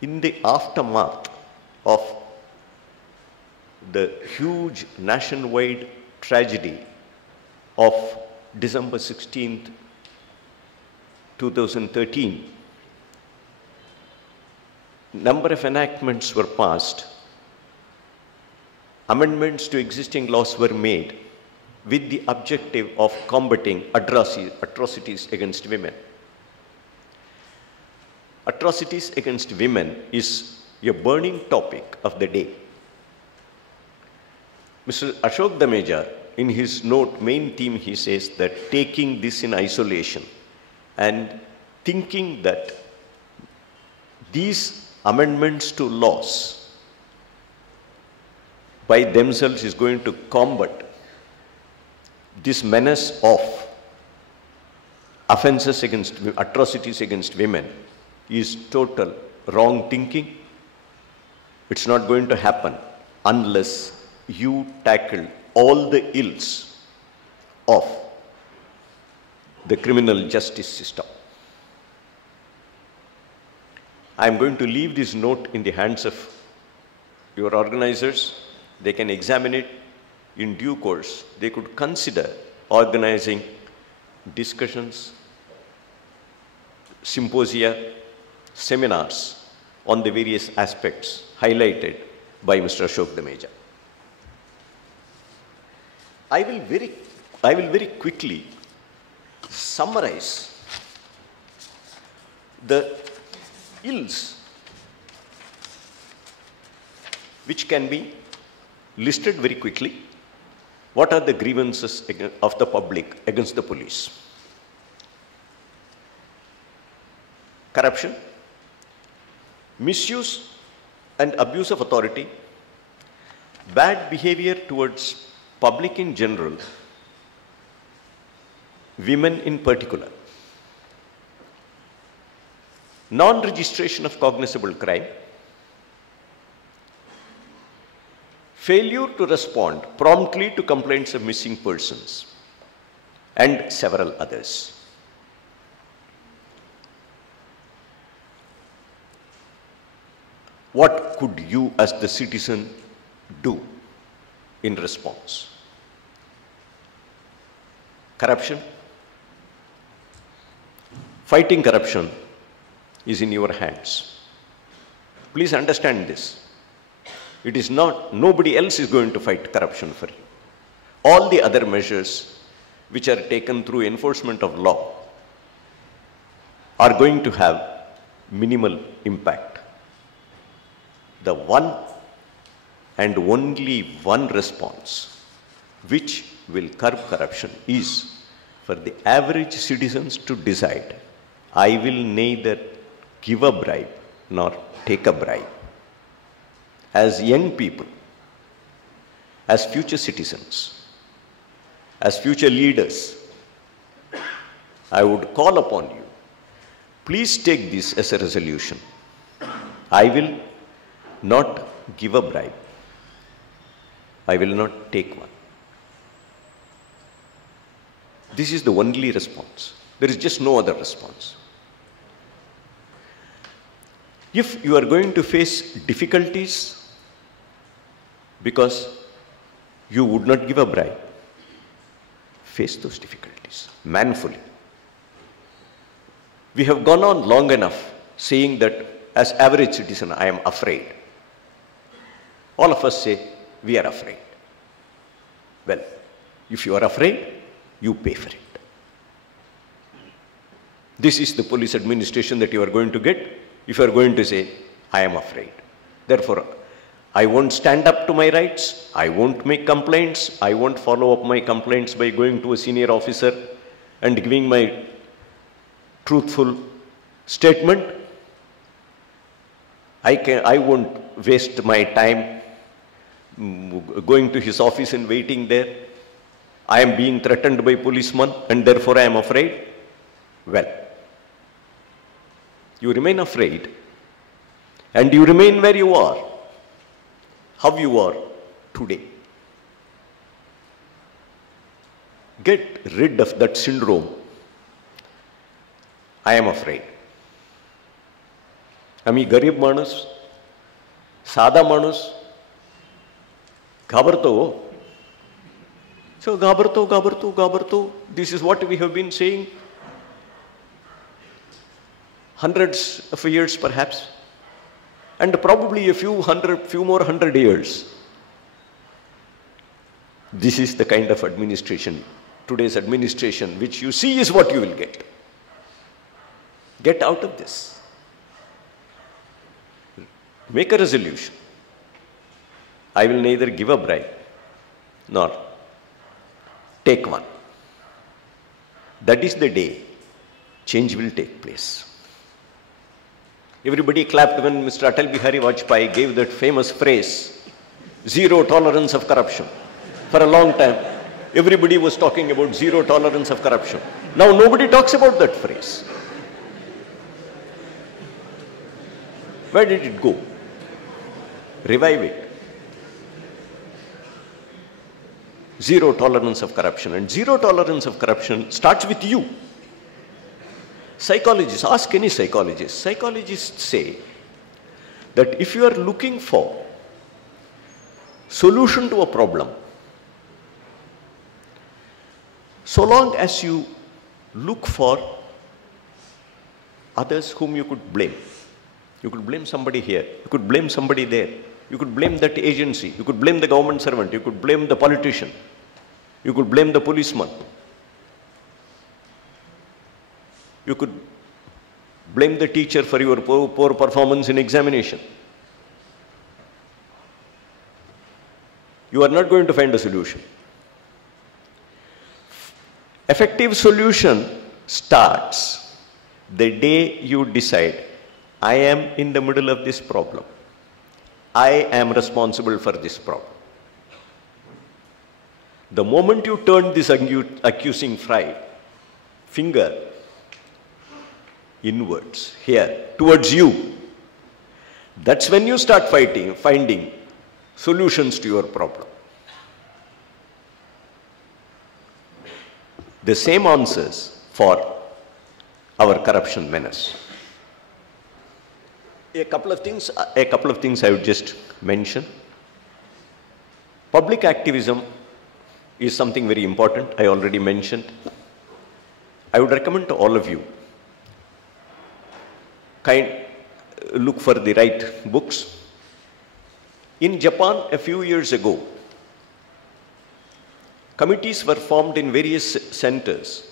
in the aftermath of the huge nationwide tragedy of December 16th, 2013, number of enactments were passed, amendments to existing laws were made with the objective of combating atrocities against women. Atrocities against women is a burning topic of the day. Mr. Ashok Dameja, in his note, main theme, he says that taking this in isolation and thinking that these amendments to laws by themselves is going to combat this menace of offenses against, atrocities against women is total wrong thinking. It's not going to happen unless you tackle all the ills of the criminal justice system. I am going to leave this note in the hands of your organizers. They can examine it in due course. They could consider organizing discussions, symposia, seminars on the various aspects highlighted by Mr. Ashok Dameja. I will very quickly summarize the ills which can be listed very quickly. What are the grievances of the public against the police? Corruption, misuse and abuse of authority, bad behavior towards public in general, women in particular, non-registration of cognizable crime, failure to respond promptly to complaints of missing persons, and several others. What could you as the citizen do in response? Corruption. Fighting corruption is in your hands. Please understand this. It is not, nobody else is going to fight corruption for you. All the other measures which are taken through enforcement of law are going to have minimal impact. The one and only one response which will curb corruption is for the average citizens to decide, I will neither give a bribe nor take a bribe. As young people, as future citizens, as future leaders, I would call upon you, please take this as a resolution. I will not give a bribe. I will not take one. This is the only response. There is just no other response. If you are going to face difficulties because you would not give a bribe, face those difficulties manfully. We have gone on long enough saying that as average citizen, I am afraid. All of us say, we are afraid. Well, if you are afraid, you pay for it. This is the police administration that you are going to get if you are going to say, I am afraid. Therefore, I won't stand up to my rights. I won't make complaints. I won't follow up my complaints by going to a senior officer and giving my truthful statement. I won't waste my time going to his office and waiting there. I am being threatened by policemen and therefore I am afraid. Well, you remain afraid and you remain where you are, how you are today. Get rid of that syndrome. I am afraid. आम्ही गरीब माणूस, साधा माणूस घाबरतो. So घाबरतो. This is what we have been saying hundreds of years perhaps, and probably a few more hundred years. This is the kind of administration, today's administration, which you see is what you will get. Get out of this. Make a resolution. I will neither give a bribe nor take one. That is the day change will take place. Everybody clapped when Mr. Atal Bihari Vajpayee gave that famous phrase, zero tolerance of corruption. For a long time, everybody was talking about zero tolerance of corruption. Now nobody talks about that phrase. Where did it go? Revive it. Zero tolerance of corruption. And zero tolerance of corruption starts with you. Psychologists, ask any psychologist. Psychologists say that if you are looking for solution to a problem, so long as you look for others whom you could blame. You could blame somebody here, you could blame somebody there, you could blame that agency, you could blame the government servant, you could blame the politician, you could blame the policeman, you could blame the teacher for your poor performance in examination. You are not going to find a solution. Effective solution starts the day you decide, I am in the middle of this problem. I am responsible for this problem. The moment you turn this accusing finger inwards, here, towards you, that's when you start finding solutions to your problem. The same answers for our corruption menace. A couple of things I would just mention. Public activism is something very important, I already mentioned. I would recommend to all of you, look for the right books. In Japan, a few years ago, committees were formed in various centers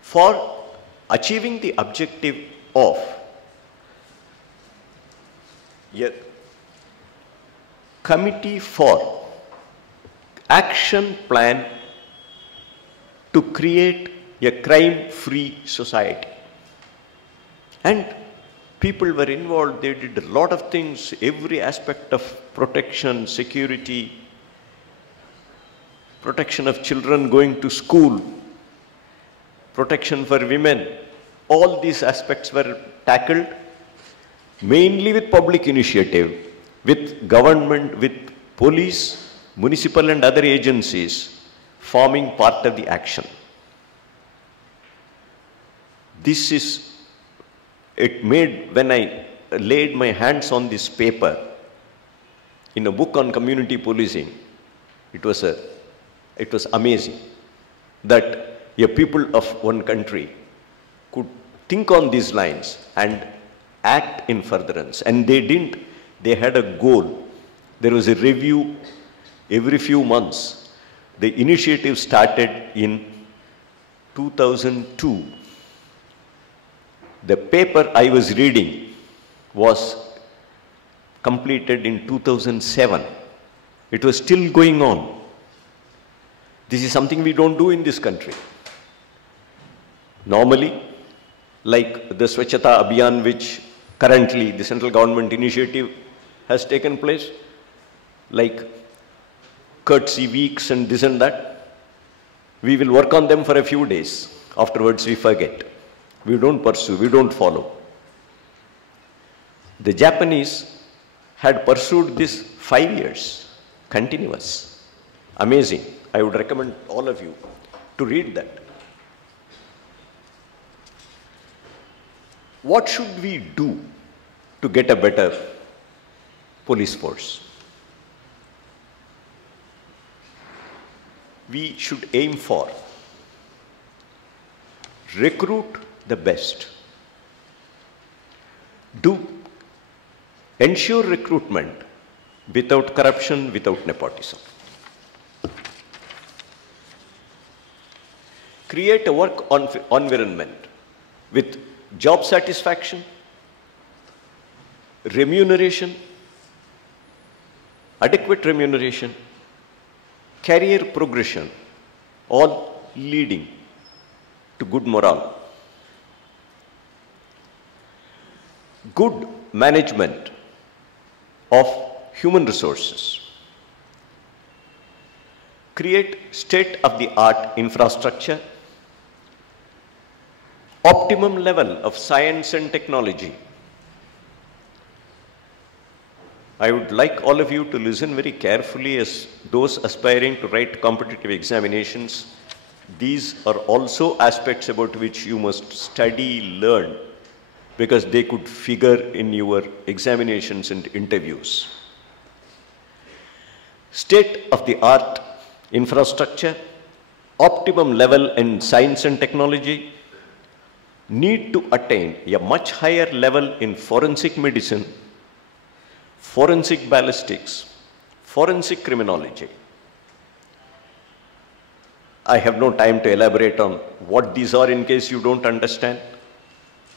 for achieving the objective of a committee for action plan to create a crime-free society. And People were involved, they did a lot of things, every aspect of protection, security, protection of children going to school, protection for women. All these aspects were tackled mainly with public initiative, with government, with police, municipal and other agencies forming part of the action. This is, it made, when I laid my hands on this paper in a book on community policing, it was amazing that a people of one country could think on these lines and act in furtherance. And they didn't, they had a goal. There was a review every few months. The initiative started in 2002. The paper I was reading was completed in 2007. It was still going on. This is something we don't do in this country. Normally, like the Swachhata Abhiyan, which currently the central government initiative has taken place, like courtesy weeks and this and that, we will work on them for a few days. Afterwards, we forget. We don't pursue, we don't follow. The Japanese had pursued this 5 years, continuous. Amazing. I would recommend all of you to read that. What should we do to get a better police force? We should aim for recruit the best. Ensure recruitment without corruption, without nepotism. Create a work environment with job satisfaction, remuneration, adequate remuneration, career progression, all leading to good morale. Good management of human resources. Create state-of-the-art infrastructure, optimum level of science and technology. I would like all of you to listen very carefully as those aspiring to write competitive examinations. These are also aspects about which you must study, learn, because they could figure in your examinations and interviews. State-of-the-art infrastructure, optimum level in science and technology, need to attain a much higher level in forensic medicine, forensic ballistics, forensic criminology. I have no time to elaborate on what these are in case you don't understand.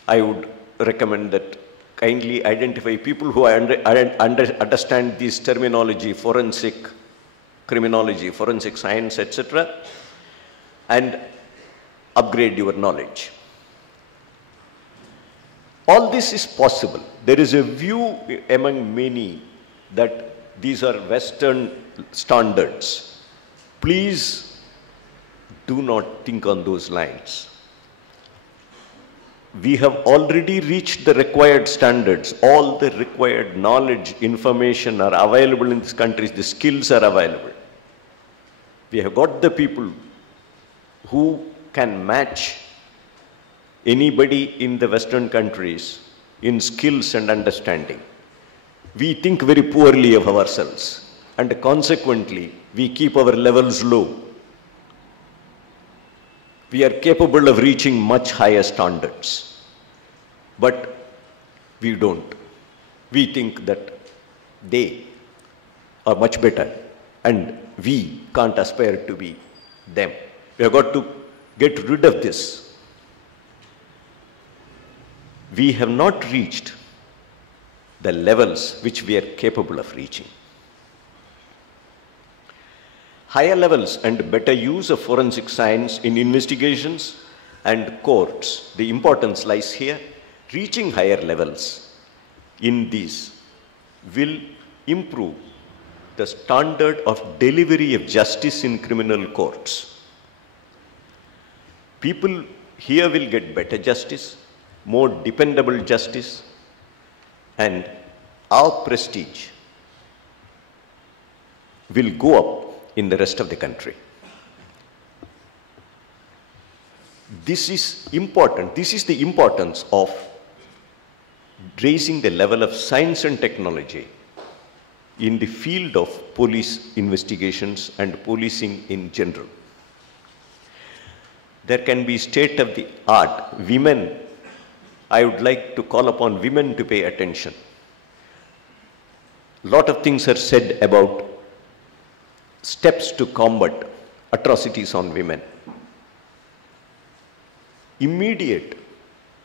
I would recommend that kindly identify people who understand this terminology, forensic criminology, forensic science, etc., and upgrade your knowledge. All this is possible. There is a view among many that these are Western standards. Please do not think on those lines. We have already reached the required standards. All the required knowledge, information are available in this country. The skills are available. We have got the people who can match anybody in the Western countries in skills and understanding. We think very poorly of ourselves, and consequently, we keep our levels low. We are capable of reaching much higher standards, but we don't. We think that they are much better, and we can't aspire to be them. We have got to get rid of this. We have not reached the levels which we are capable of reaching. Higher levels and better use of forensic science in investigations and courts. The importance lies here. reaching higher levels in these will improve the standard of delivery of justice in criminal courts. People here will get better justice, more dependable justice, and our prestige will go up in the rest of the country. This is important. This is the importance of raising the level of science and technology in the field of police investigations and policing in general. There can be state-of-the-art women. I would like to call upon women to pay attention. A lot of things are said about steps to combat atrocities on women. Immediate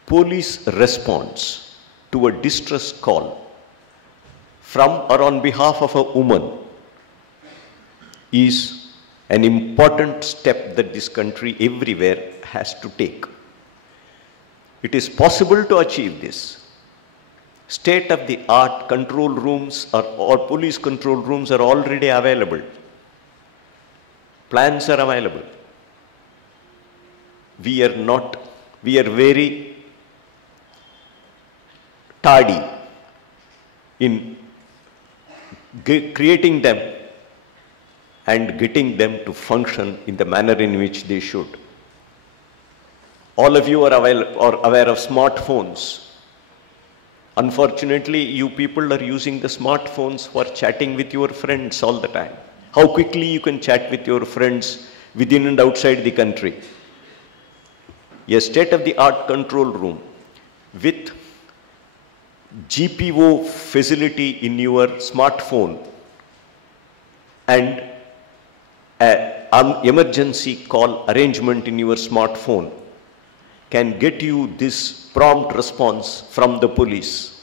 police response to a distress call from or on behalf of a woman is an important step that this country everywhere has to take. It is possible to achieve this. State-of-the-art control rooms or police control rooms are already available. Plans are available. We are very tardy in creating them and getting them to function in the manner in which they should. All of you are aware of smartphones. Unfortunately, you people are using the smartphones for chatting with your friends all the time. How quickly you can chat with your friends within and outside the country. A state-of-the-art control room with GPO facility in your smartphone and an emergency call arrangement in your smartphone can get you this prompt response from the police.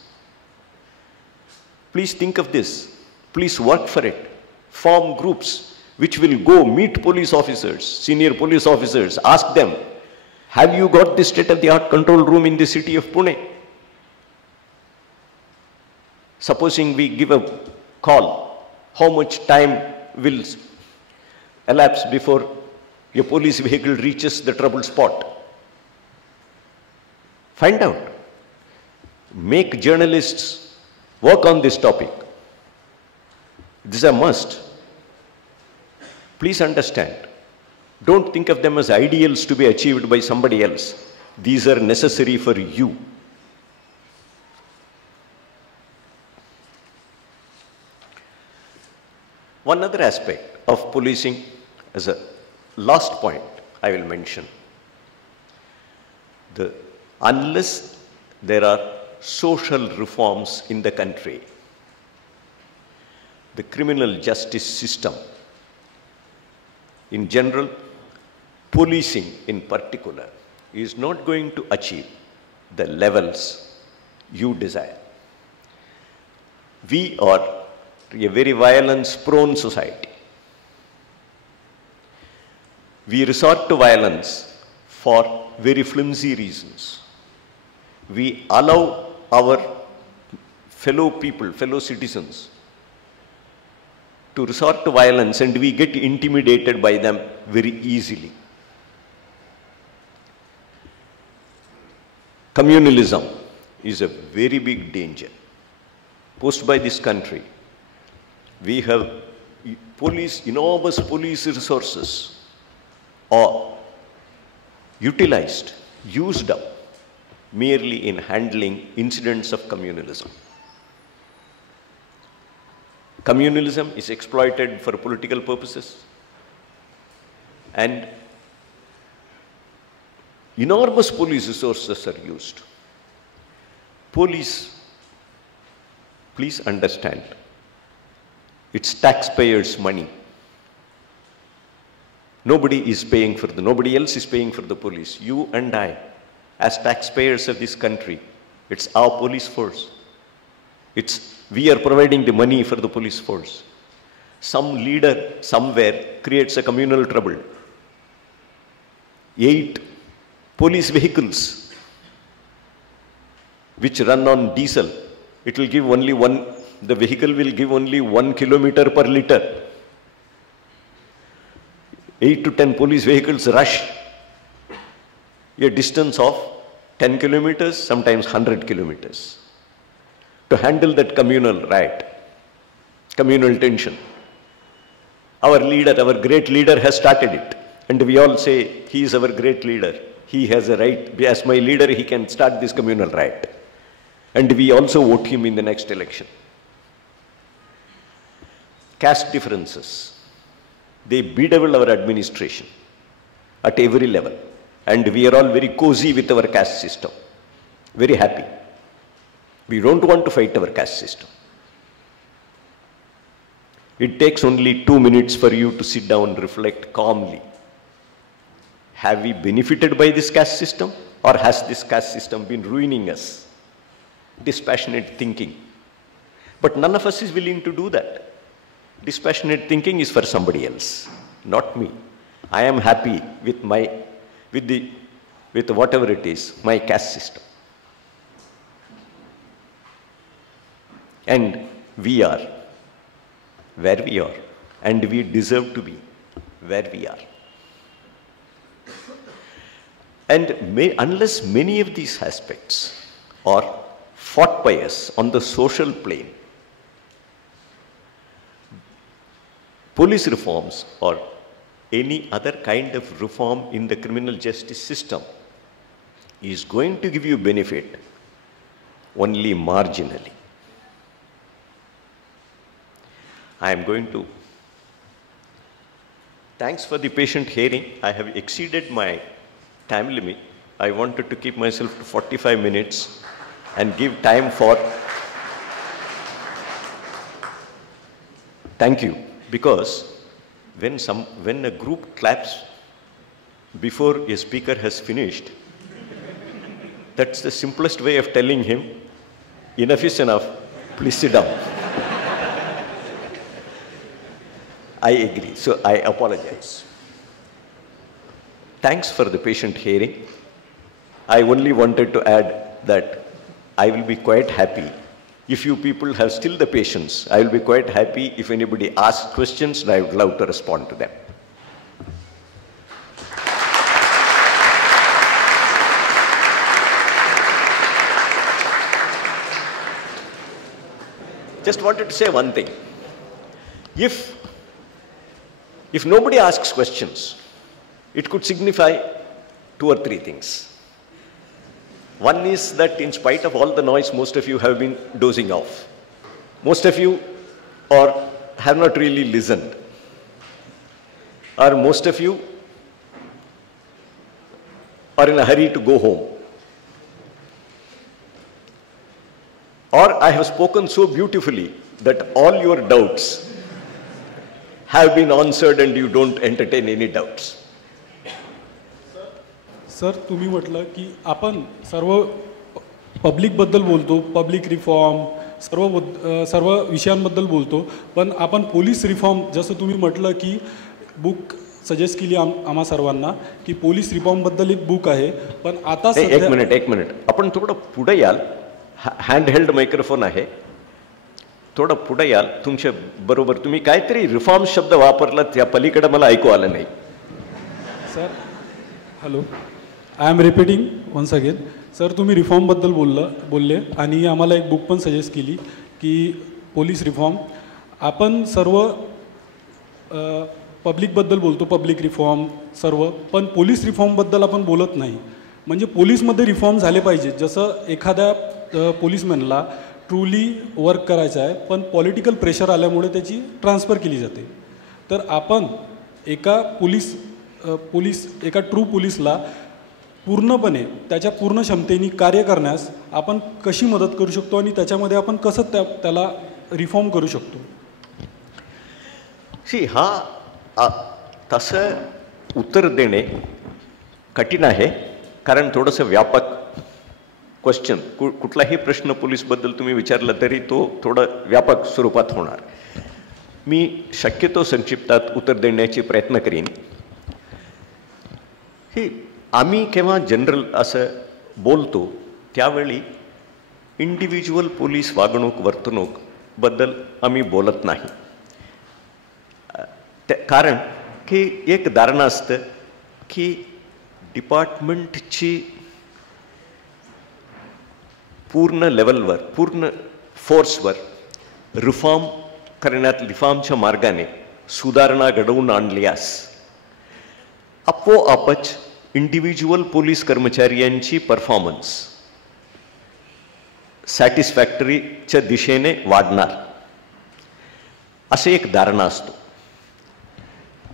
Please think of this. Please work for it. Form groups which will go meet police officers, senior police officers, ask them, have you got this state-of-the-art control room in the city of Pune? Supposing we give a call, how much time will elapse before a police vehicle reaches the trouble spot? Find out. Make journalists work on this topic. This is a must. Please understand. Don't think of them as ideals to be achieved by somebody else. These are necessary for you. One other aspect of policing, as a last point I will mention, unless there are social reforms in the country, the criminal justice system in general, policing in particular, is not going to achieve the levels you desire. We are a very violence-prone society. We resort to violence for very flimsy reasons. We allow our fellow people, fellow citizens, to resort to violence, and we get intimidated by them very easily. Communalism is a very big danger posed by this country. We have enormous police resources are utilized, used up merely in handling incidents of communalism. Communalism is exploited for political purposes, and enormous police resources are used. Police, please understand, it's taxpayers' money. Nobody else is paying for the police. You and I, as taxpayers of this country, it's our police force. We are providing the money for the police force. Some leader somewhere creates a communal trouble. 8 police vehicles which run on diesel, it will give only the vehicle will give only 1 kilometer per liter. 8 to 10 police vehicles rush a distance of 10 kilometers, sometimes 100 kilometers, to handle that communal riot, communal tension. Our leader, our great leader has started it. And we all say, he is our great leader. He has a right, as my leader, he can start this communal riot. And we also vote him in the next election. Caste differences, they bedevil our administration at every level. And we are all very cozy with our caste system, very happy. We don't want to fight our caste system. It takes only 2 minutes for you to sit down and reflect calmly. Have we benefited by this caste system, or has this caste system been ruining us? Dispassionate thinking. But none of us is willing to do that. Dispassionate thinking is for somebody else, not me. I am happy with whatever it is, my caste system. And we are where we are, and we deserve to be where we are. And unless many of these aspects are fought by us on the social plane, police reforms or any other kind of reform in the criminal justice system is going to give you benefit only marginally. I am going to, thanks for the patient hearing. I have exceeded my time limit. I wanted to keep myself to 45 minutes and give time for, thank you, because when a group claps before a speaker has finished, that's the simplest way of telling him, enough is enough, please sit down. I agree, so I apologize. Thanks for the patient hearing. I only wanted to add that I will be quite happy if you people have still the patience. I will be quite happy if anybody asks questions, and I would love to respond to them. Just wanted to say one thing. If nobody asks questions, it could signify 2 or 3 things. One is that in spite of all the noise, most of you have been dozing off. Most of you have not really listened. Or most of you are in a hurry to go home. Or I have spoken so beautifully that all your doubts have been answered and you don't entertain any doubts. Sir, तुम्ही म्हटलं की आपण सर्व पब्लिकबद्दल बोलतो, public reform, सर्व विषयांबद्दल बोलतो, पण आपण police reform, जसं तुम्ही म्हटलं की बुक सजेस्ट केली आम्हा सर्वांना की पोलीस रिफॉर्मबद्दल एक बुक आहे, पण आता एक मिनिट आपण थोडं पुढे याल. हँडहेल्ड मायक्रोफोन आहे, थोडं पुढे याल. तुमच्या बरोबर तुम्ही काहीतरी रिफॉर्म शब्द वापरला, त्या पलीकडे मला ऐकू आलं नाही. Sir, hello, I am repeating once again. Sir, तुम्ही रिफॉर्मबद्दल बोलले आणि आम्हाला एक बुक पण सजेस्ट केली की पोलीस रिफॉर्म. आपण सर्व पब्लिकबद्दल बोलतो, पब्लिक रिफॉर्म सर्व, पण पोलीस रिफॉर्मबद्दल आपण बोलत नाही. म्हणजे पोलीसमध्ये रिफॉर्म झाले पाहिजे. जसं एखाद्या पोलीसमॅनला ट्रूली वर्क करायचं आहे, पण पॉलिटिकल प्रेशर आल्यामुळे त्याची ट्रान्सफर केली जाते. तर आपण एका ट्रू पोलीसला पूर्णपणे त्याच्या पूर्ण क्षमतेने कार्य करण्यास आपण कशी मदत करू शकतो आणि त्याच्यामध्ये आपण कसं त्याला रिफॉर्म करू शकतो? तसं उत्तर देणे कठीण आहे, कारण थोडंसं व्यापक क्वेश्चन, कुठलाही प्रश्न पोलीसबद्दल तुम्ही विचारला तरी तो थोडं व्यापक स्वरूपात होणार. मी शक्यतो संक्षिप्तात उत्तर देण्याचे प्रयत्न करीन. आम्ही केव्हा जनरल असं बोलतो त्यावेळी इंडिव्हिज्युअल पोलीस वागणूक वर्तणूक बद्दल आम्ही बोलत नाही. कारण की एक धारणा असतं की डिपार्टमेंटची पूर्ण लेवलवर पूर्ण फोर्सवर रिफॉर्मच्या मार्गाने सुधारणा घडवून आणल्यास आपोआपच इंडिव्हिज्युअल पोलीस कर्मचाऱ्यांची परफॉर्मन्स सॅटिस्फॅक्टरीच्या दिशेने वाढणार असे एक धारणा असतो.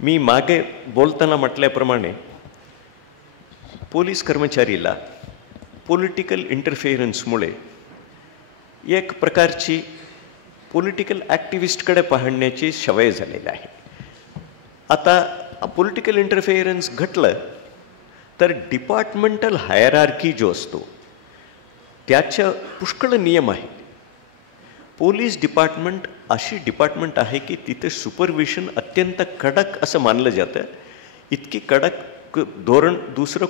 मी मागे बोलताना म्हटल्याप्रमाणे पोलीस कर्मचारीला पॉलिटिकल इंटरफेरन्समुळे एक प्रकारची पॉलिटिकल ॲक्टिव्हिस्टकडे पाहण्याची सवय झालेली आहे. आता पॉलिटिकल इंटरफेरन्स घटलं तर डिपार्टमेंटल हायरार्की जो असतो त्याच्या पुष्कळ नियम आहे. पोलीस डिपार्टमेंट अशी डिपार्टमेंट आहे की तिथे सुपरविशन अत्यंत कडक असं मानलं जातं. इतकी कडक धोरण दुसरं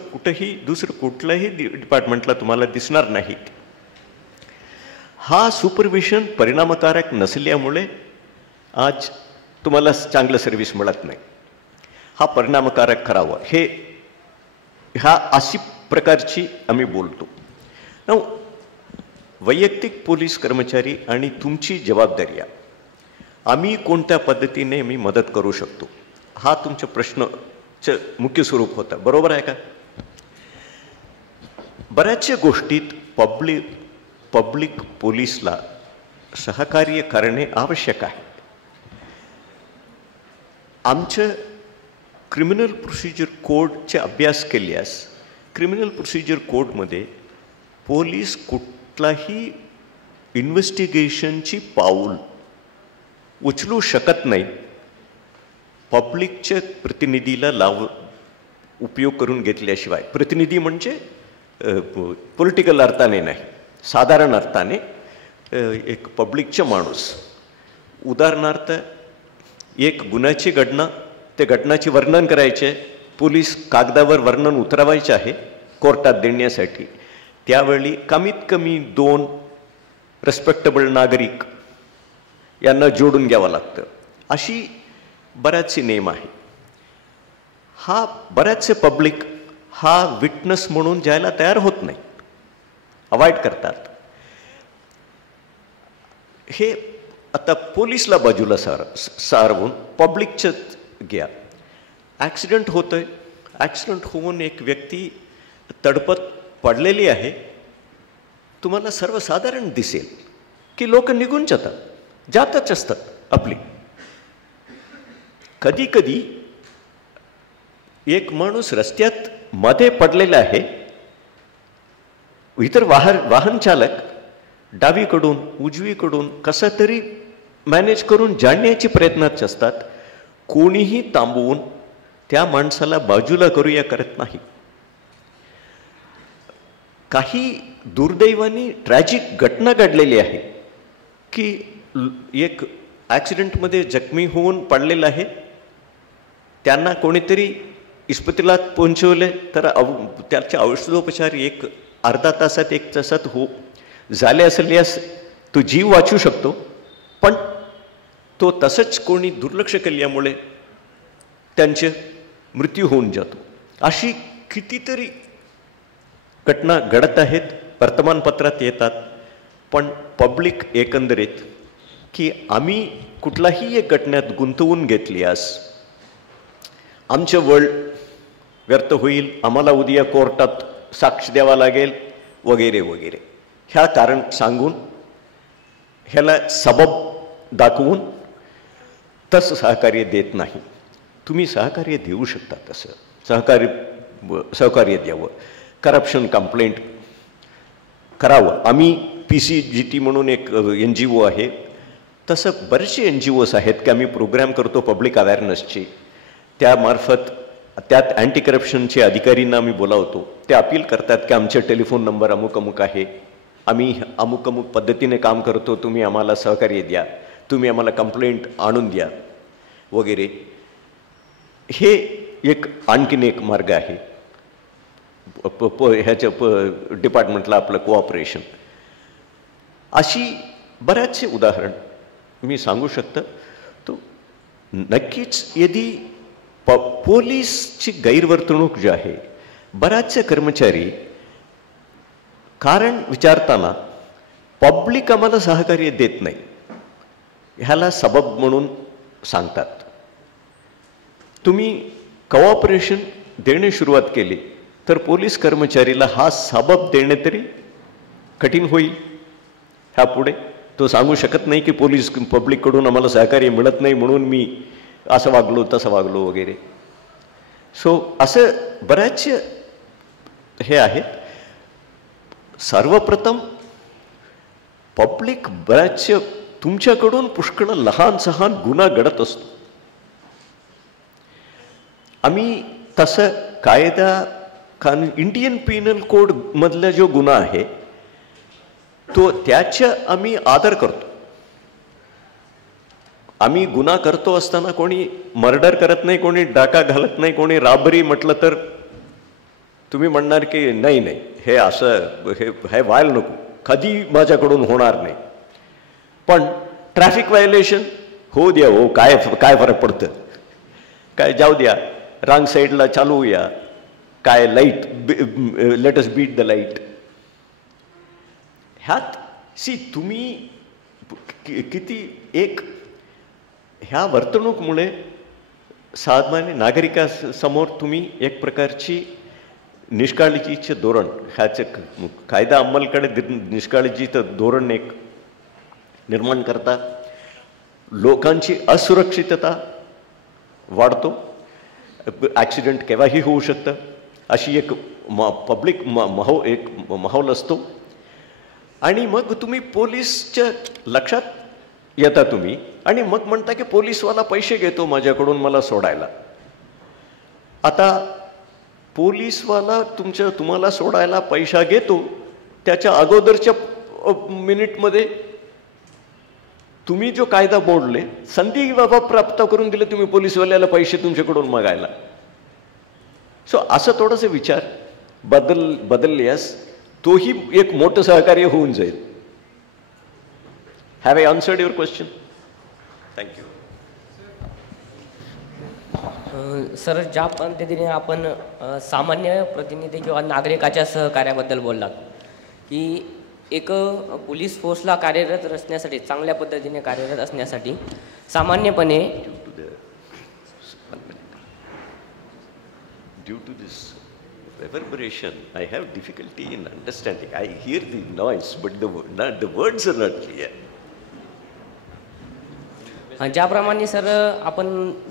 कुठल्याही डिपार्टमेंटला तुम्हाला दिसणार नाही. हा सुपरविशन परिणामकारक नसल्यामुळे आज तुम्हाला चांगलं सर्व्हिस मिळत नाही. हा परिणामकारक करावा ह्या अशी प्रकारची आम्ही बोलतो. वैयक्तिक पोलीस कर्मचारी आणि तुमची जबाबदारी आम्ही कोणत्या पद्धतीने मी मदत करू शकतो हा तुमच्या प्रश्नाचं मुख्य स्वरूप होतं. बरोबर आहे का? बऱ्याचशा गोष्टीत पब्लिक पोलीसला सहकार्य करणे आवश्यक आहे. आमचं क्रिमिनल प्रोसिजर कोडचे अभ्यास केल्यास क्रिमिनल प्रोसिजर कोडमध्ये पोलीस कुठलाही इन्व्हेस्टिगेशनची पाऊल उचलू शकत नाही पब्लिकच्या प्रतिनिधीला उपयोग करून घेतल्याशिवाय. प्रतिनिधी म्हणजे पॉलिटिकल अर्थाने नाही, साधारण अर्थाने एक पब्लिकचा माणूस. उदाहरणार्थ एक गुन्ह्याची घटना, त्या घटनाचे वर्णन करायचे, पोलीस कागदावर वर्णन उतरवायचे आहे कोर्टात देण्यासाठी. त्यावेळी कमीत कमी 2 रिस्पेक्टेबल नागरिक यांना जोडून घ्यावं लागतं. अशी बऱ्याचसे नियम आहे. हा बऱ्याचसे पब्लिक हा विटनेस म्हणून जायला तयार होत नाही, अवॉइड करतात. हे आता पोलीसला बाजूला सारवून पब्लिकचं घ्या. ॲक्सिडेंट होतोय, ॲक्सिडेंट होऊन एक व्यक्ती तडपत पडलेली आहे. तुम्हाला सर्वसाधारण दिसेल की लोक निघून जातच असतात आपली. कधी कधी एक माणूस रस्त्यात मध्ये पडलेला आहे, इतर वाहन चालक डावीकडून उजवीकडून कसं तरी मॅनेज करून जाण्याचे प्रयत्नात असतात. कोणीही थांबवून त्या माणसाला बाजूला करूया करत नाही. काही दुर्दैवाने ट्रॅजिक घटना घडलेली आहे की एक ॲक्सिडेंटमध्ये जखमी होऊन पडलेला आहे, त्यांना कोणीतरी इस्पितळात पोहोचवले तर त्याचे औषधोपचार एक अर्धा तासात 1 तासात झाले असल्यास तो जीव वाचू शकतो. पण तो तसंच कोणी दुर्लक्ष केल्यामुळे त्यांचे मृत्यू होऊन जातो. अशी कितीतरी घटना घडत आहेत, वर्तमानपत्रात येतात. पण पब्लिक एकंदरीत की आम्ही कुठलाही एक घटनेत गुंतवून घेतल्यास आमचं वर्ल्ड व्यर्थ होईल, आम्हाला उद्या कोर्टात साक्ष द्यावा लागेल वगैरे वगैरे ह्या कारण सांगून ह्याला सबब दाखवून तसं सहकार्य देत नाही. तुम्ही सहकार्य देऊ शकता, तसं सहकार्य द्यावं. करप्शन कंप्लेंट करावं. आम्ही PCGT म्हणून एक NGO आहे, तसं बरेचसे NGOs आहेत की आम्ही प्रोग्राम करतो पब्लिक अवेअरनेसचे. त्यामार्फत त्यात अँटी करप्शनचे अधिकारींना आम्ही बोलावतो. ते अपील करतात की आमचे टेलिफोन नंबर अमुक अमुक आहे, आम्ही अमुक अमुक पद्धतीने काम करतो, तुम्ही आम्हाला सहकार्य द्या, तुम्ही आम्हाला कंप्लेंट आणून द्या वगैरे. हे एक आणखीन एक मार्ग आहे ह्याच्या डिपार्टमेंटला आपलं कोऑपरेशन. अशी बऱ्याचसे उदाहरण मी सांगू शकतो. तो नक्कीच यदि पोलीसची गैरवर्तणूक जी आहे, बऱ्याचशे कर्मचारी कारण विचारताना पब्लिक आम्हाला सहकार्य देत नाही ह्याला सबब म्हणून सांगतात. तुम्ही कोऑपरेशन देणे सुरुवात केली तर पोलीस कर्मचारीला हा सबब देणे तरी कठीण होईल. ह्या पुढे तो सांगू शकत नाही की पोलीस पब्लिककडून आम्हाला सहकार्य मिळत नाही म्हणून मी असं वागलो तसं वागलो वगैरे. सो असं बऱ्याचशे हे आहेत. सर्वप्रथम पब्लिक बऱ्याचशे तुमच्याकडून पुष्कळ लहान सहान गुन्हा घडत असतो. आम्ही तसं कायदा इंडियन पिनल कोड मधला जो गुन्हा आहे तो त्याचा आम्ही आदर करतो. आम्ही गुन्हा करतो असताना कोणी मर्डर करत नाही, कोणी डाका घालत नाही, कोणी राबरी म्हटलं तर तुम्ही म्हणणार की नाही नाही हे असं हे व्हायला नको, कधी माझ्याकडून होणार नाही. पण ट्रॅफिक व्हायलेशन हो द्या, हो काय काय फरक पडतं, काय जाऊ द्या, रांग साईडला चालू होऊया, काय light let us beat the light. ह्यात तुम्ही किती एक ह्या वर्तणूकमुळे सामान्य नागरिकासमोर तुम्ही एक प्रकारची निष्काळजीचे धोरण, ह्याचे कायदा अंमलकडे निष्काळजीचं धोरण एक निर्माण करता. लोकांची असुरक्षितता वाढतो, ॲक्सिडेंट केव्हाही होऊ शकतं अशी एक पब्लिक एक माहोल असतो. आणि मग तुम्ही पोलीसच्या लक्षात येता तुम्ही आणि मग म्हणता की पोलीसवाला पैसे घेतो माझ्याकडून मला सोडायला. आता पोलीसवाला तुम्हाला सोडायला पैसा घेतो, त्याच्या अगोदरच्या मिनिटमध्ये तुम्ही जो कायदा मोडले, संधी बाबा प्राप्त करून दिले तुम्ही पोलीसवाल्याला पैसे तुमच्याकडून मागायला. सो असं थोडंसं विचार बदलल्यास तोही एक मोठं सहकार्य होऊन जाईल. Have I answered your question? Thank you. Sir, ज्या पद्धतीने आपण सामान्य प्रतिनिधी किंवा नागरिकाच्या सहकार्याबद्दल बोललात की एक पोलीस फोर्सला कार्यरत असण्यासाठी, चांगल्या पद्धतीने कार्यरत असण्यासाठी सामान्यपणे Due to this reverberation, I have difficulty in understanding. I hear the noise, but the words are not clear. ज्याप्रमाणे सर आपण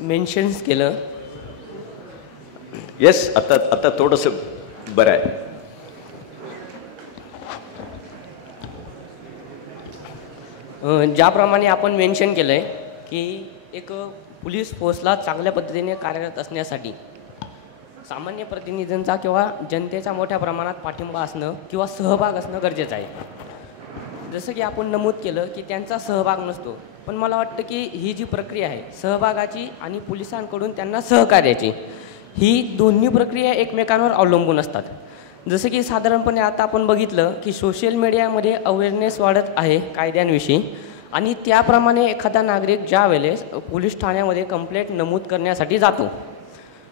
मेन्शन्स केलं. येस, आता थोडंसं बरं आहे. ज्याप्रमाणे आपण मेन्शन केलं आहे की एक पोलीस फोर्सला चांगल्या पद्धतीने कार्यरत असण्यासाठी सामान्य प्रतिनिधींचा किंवा जनतेचा मोठ्या प्रमाणात पाठिंबा असणं किंवा सहभाग असणं गरजेचं आहे. जसं की आपण नमूद केलं की त्यांचा सहभाग नसतो, पण मला वाटतं की ही जी प्रक्रिया आहे सहभागाची आणि पोलिसांकडून त्यांना सहकार्याची, ही दोन्ही प्रक्रिया एकमेकांवर अवलंबून असतात. जसं की साधारणपणे आता आपण बघितलं की सोशल मीडियामध्ये अवेअरनेस वाढत आहे कायद्यांविषयी, आणि त्याप्रमाणे एखादा नागरिक ज्या वेळेस पोलीस ठाण्यामध्ये कंप्लेंट नमूद करण्यासाठी जातो,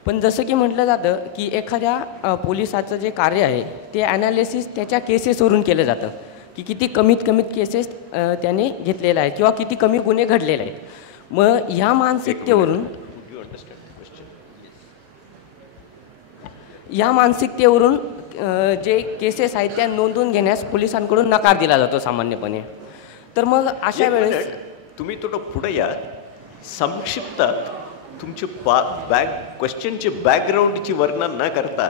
पण जसं की म्हटलं जातं की एखाद्या पोलिसाचं जे कार्य आहे ते ॲनालिसिस त्याच्या केसेसवरून केलं जातं की किती कमीत केसेस त्याने घेतलेले आहेत किंवा किती कमी गुन्हे घडलेले आहेत. मग ह्या मानसिकतेवरून जे केसेस आहेत त्या नोंदवून घेण्यास पोलिसांकडून नकार दिला जातो सामान्यपणे. तर मग अशा वेळेस तुम्ही थोडं पुढे या, संक्षिप्तात तुमचे क्वेश्चनचे बॅकग्राऊंडची वर्णन न करता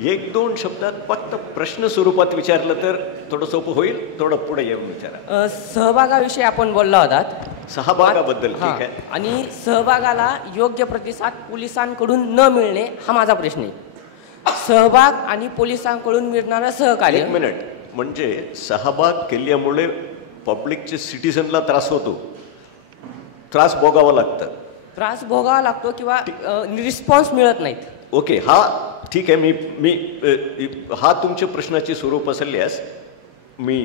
1-2 शब्दात फक्त प्रश्न स्वरूपात विचारलं तर थोडं सोपं होईल. थोडं पुढे येऊन विचारा. सहभागाविषयी आपण बोलला होतात, सहभागाबद्दल ठीक आहे. आणि सहभागाला योग्य प्रतिसाद पोलिसांकडून न मिळणे हा माझा प्रश्न आहे. सहभाग आणि पोलिसांकडून मिळणारं सहकार्य. 1 मिनिट, म्हणजे सहभाग केल्यामुळे पब्लिकचे सिटिझनला त्रास होतो, त्रास भोगावा लागतं, त्रास भोगावा लागतो किंवा रिस्पॉन्स मिळत नाहीत. ओके, हा ठीक आहे. मी हा तुमच्या प्रश्नाचे स्वरूप असल्यास मी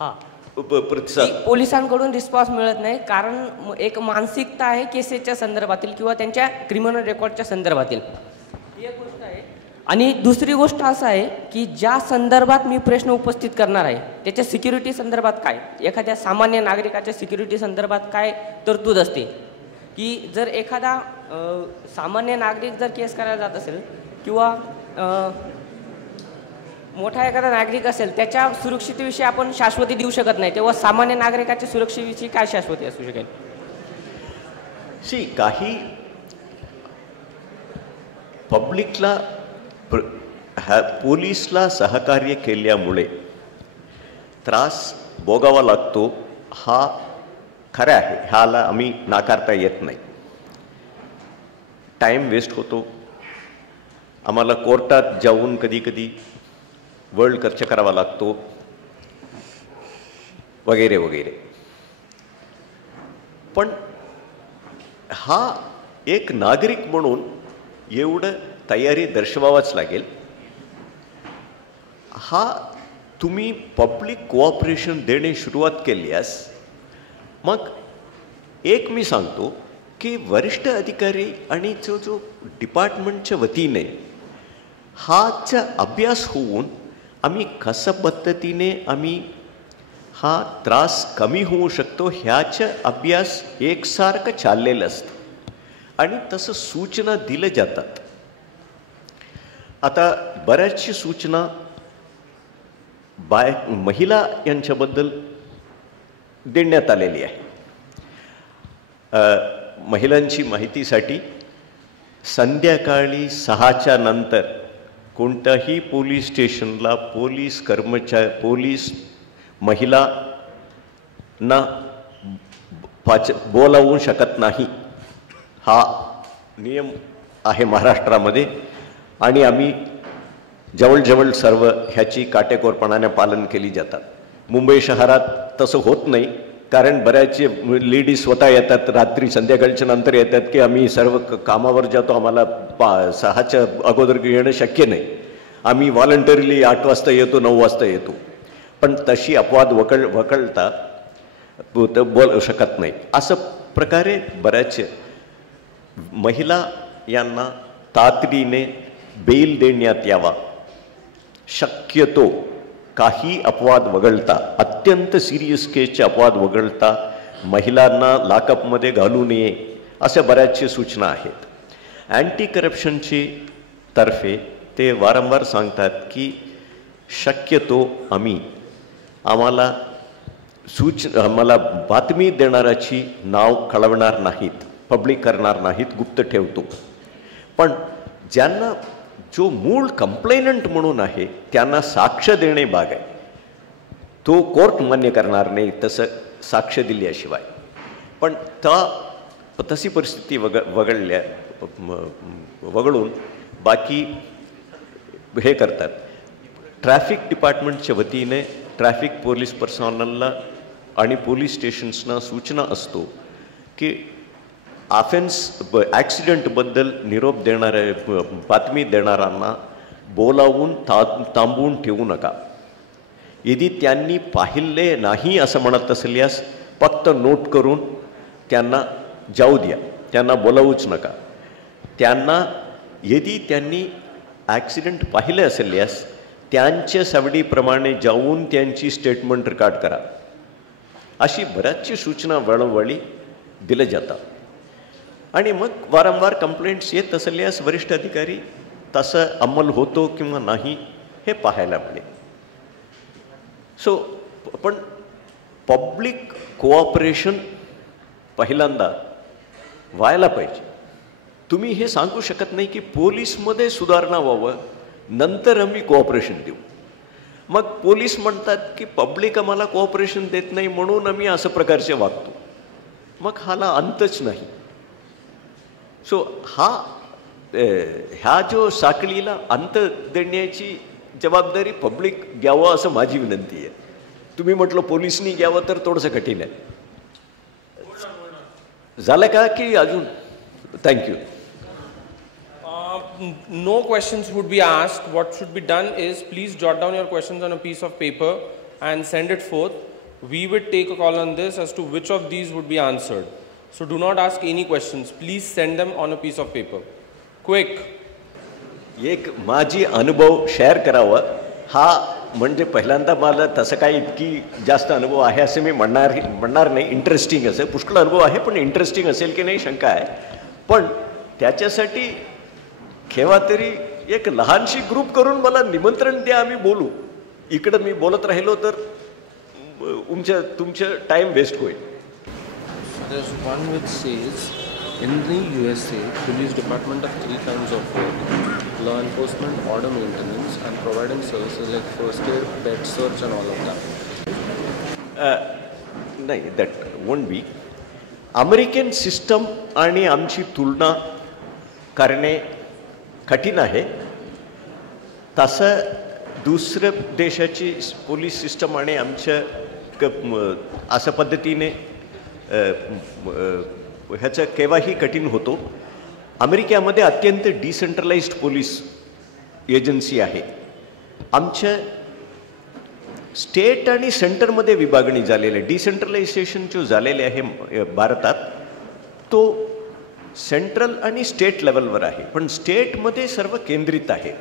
हां प्रतिसाद? की पोलिसांकडून रिस्पॉन्स मिळत नाही कारण एक मानसिकता आहे केसेसच्या संदर्भातील किंवा त्यांच्या क्रिमिनल रेकॉर्डच्या संदर्भातील, ही एक गोष्ट आहे. आणि दुसरी गोष्ट असं आहे की ज्या संदर्भात मी प्रश्न उपस्थित करणार आहे त्याच्या सिक्युरिटी संदर्भात काय, एखाद्या सामान्य नागरिकाच्या सिक्युरिटी संदर्भात काय तरतूद असते की जर एखादा सामान्य नागरिक जर केस करायला जात असेल किंवा मोठा एखादा नागरिक असेल त्याच्या सुरक्षितेविषयी आपण शाश्वती देऊ शकत नाही, तेव्हा सामान्य नागरिकाच्या सुरक्षेविषयी काय शाश्वती असू शकेल? काही पब्लिकला पोलिसला सहकार्य केल्यामुळे त्रास भोगावा लागतो हा खरं आहे, ह्याला आम्ही नाकारता येत नाही. टाईम वेस्ट होतो, आम्हाला कोर्टात जाऊन कधी कधी वर्ल्ड खर्च करावा लागतो वगैरे वगैरे. पण हा एक नागरिक म्हणून एवढं तयारी दर्शवावाच लागेल. हा तुम्ही पब्लिक कोऑपरेशन देणे सुरुवात केल्यास मग एक मी सांगतो की वरिष्ठ अधिकारी आणि जो डिपार्टमेंटच्या वतीने हाचा अभ्यास होऊन आम्ही कशा पद्धतीने आम्ही हा त्रास कमी होऊ शकतो ह्याचा अभ्यास एकसारखं चाललेलं असतं आणि तसं सूचना दिल्या जातात. आता बऱ्याचशा सूचना महिला यांच्याबद्दल देण्यात आलेली आहे. महिलांची माहितीसाठी संध्याकाळी 6च्या नंतर कोणत्याही पोलीस स्टेशनला पोलीस महिलांना बोलावू शकत नाही, हा नियम आहे महाराष्ट्रामध्ये आणि आम्ही जवळजवळ सर्व ह्याची काटेकोरपणाने पालन केली जातात. मुंबई शहरात तसं होत नाही कारण बऱ्याचशे लेडीज स्वतः येतात, रात्री संध्याकाळच्या नंतर येतात की आम्ही सर्व कामावर जातो, आम्हाला 6च्या अगोदर येणं शक्य नाही, आम्ही व्हॉलंटरीली 8 वाजता येतो, 9 वाजता येतो. पण तशी अपवाद वकळता बोलू शकत नाही. असं प्रकारे बऱ्याचशा महिला यांना तातडीने बेल देण्यात यावा. शक्यतो काही अपवाद वगळता, अत्यंत सिरियस केसचे अपवाद वगळता महिलांना लॉकअपमध्ये घालू नये अशा बऱ्याचशा सूचना आहेत. अँटी करप्शनची तर्फे ते वारंवार सांगतात की शक्यतो आम्हाला बातमी देणाऱ्याची नाव कळवणार नाहीत, पब्लिक करणार नाहीत, गुप्त ठेवतो. पण ज्यांना जो मूळ कंप्लेनंट म्हणून आहे त्यांना साक्ष देणे भाग आहे, तो कोर्ट मान्य करणार नाही तसं साक्ष दिल्याशिवाय. पण तशी परिस्थिती वगळून बाकी हे करतात. ट्रॅफिक डिपार्टमेंटच्या वतीने ट्रॅफिक पोलीस पर्सनलला आणि पोलीस स्टेशन्सना सूचना असतो की ॲक्सिडेंटबद्दल निरोप देणाऱ्या बातमी देणाऱ्यांना बोलावून थांबवून ठेवू नका. यदि त्यांनी पाहिले नाही असं म्हणत असल्यास फक्त नोट करून त्यांना जाऊ द्या, त्यांना बोलावूच नका. यदि त्यांनी ॲक्सिडेंट पाहिले असल्यास त्यांच्या सवडीप्रमाणे जाऊन त्यांची स्टेटमेंट रेकॉर्ड करा. अशी बऱ्याचशी सूचना वेळोवेळी दिल्या जातात. आणि मग वारंवार कंप्लेंट्स येत असल्यास वरिष्ठ अधिकारी तसं अंमल होतो किंवा नाही हे पाहायला मिळेल. पण पब्लिक कोऑपरेशन पहिल्यांदा व्हायला पाहिजे. तुम्ही हे सांगू शकत नाही की पोलीसमध्ये सुधारणा व्हावं नंतर आम्ही कोऑपरेशन देऊ. मग पोलीस म्हणतात की पब्लिक आम्हाला कोऑपरेशन देत नाही म्हणून आम्ही असं प्रकारचे वागतो. मग हाला अंतच नाही. ह्या जो साखळीला अंत देण्याची जबाबदारी पब्लिक घ्यावं असं माझी विनंती आहे. तुम्ही म्हटलं पोलिसनी घ्यावं तर थोडंसं कठीण आहे. झालं का की अजून? Thank you. No questions would be asked. What should be done is please jot down your questions on a piece of paper and send it forth. We would take a call on this as to which of these would be answered. So do not ask any questions. Please send them on a piece of paper. Quick. एक माझी अनुभव share करावा हा म्हणजे पहिल्यांदा मला तसं काही इतकी जास्त अनुभव आहे असे मी म्हणणार नाही. इंटरेस्टिंग असेल, पुष्कळ अनुभव आहे, पण इंटरेस्टिंग असेल की नाही शंका आहे. पण त्याच्यासाठी केव्हा तरी एक लहानशी ग्रुप करून मला निमंत्रण द्या, आम्ही बोलू. इकडं मी बोलत राहिलो तर तुमचं टाइम वेस्ट होईल. There's one which says, in the USA, police department have 3 kinds of work: law enforcement, order maintenance, and providing services like first aid, pet search, and all of that. नाही, that won't be. American system आणि आमची तुलना करणे कठीण आहे. तसं दुसऱ्या देशाची पोलीस सिस्टम आणि आमच्या अशा पद्धतीने ह्याचं केव्हाही कठीण होतो. अमेरिकेमध्ये अत्यंत डिसेंट्रलाइज्ड पोलीस एजन्सी आहे. आमच्या स्टेट आणि सेंटरमध्ये विभागणी झालेली आहे. डिसेंट्रलायझेशन जो झालेले आहे भारतात तो सेंट्रल आणि स्टेट लेवलवर आहे, पण स्टेटमध्ये सर्व केंद्रित आहे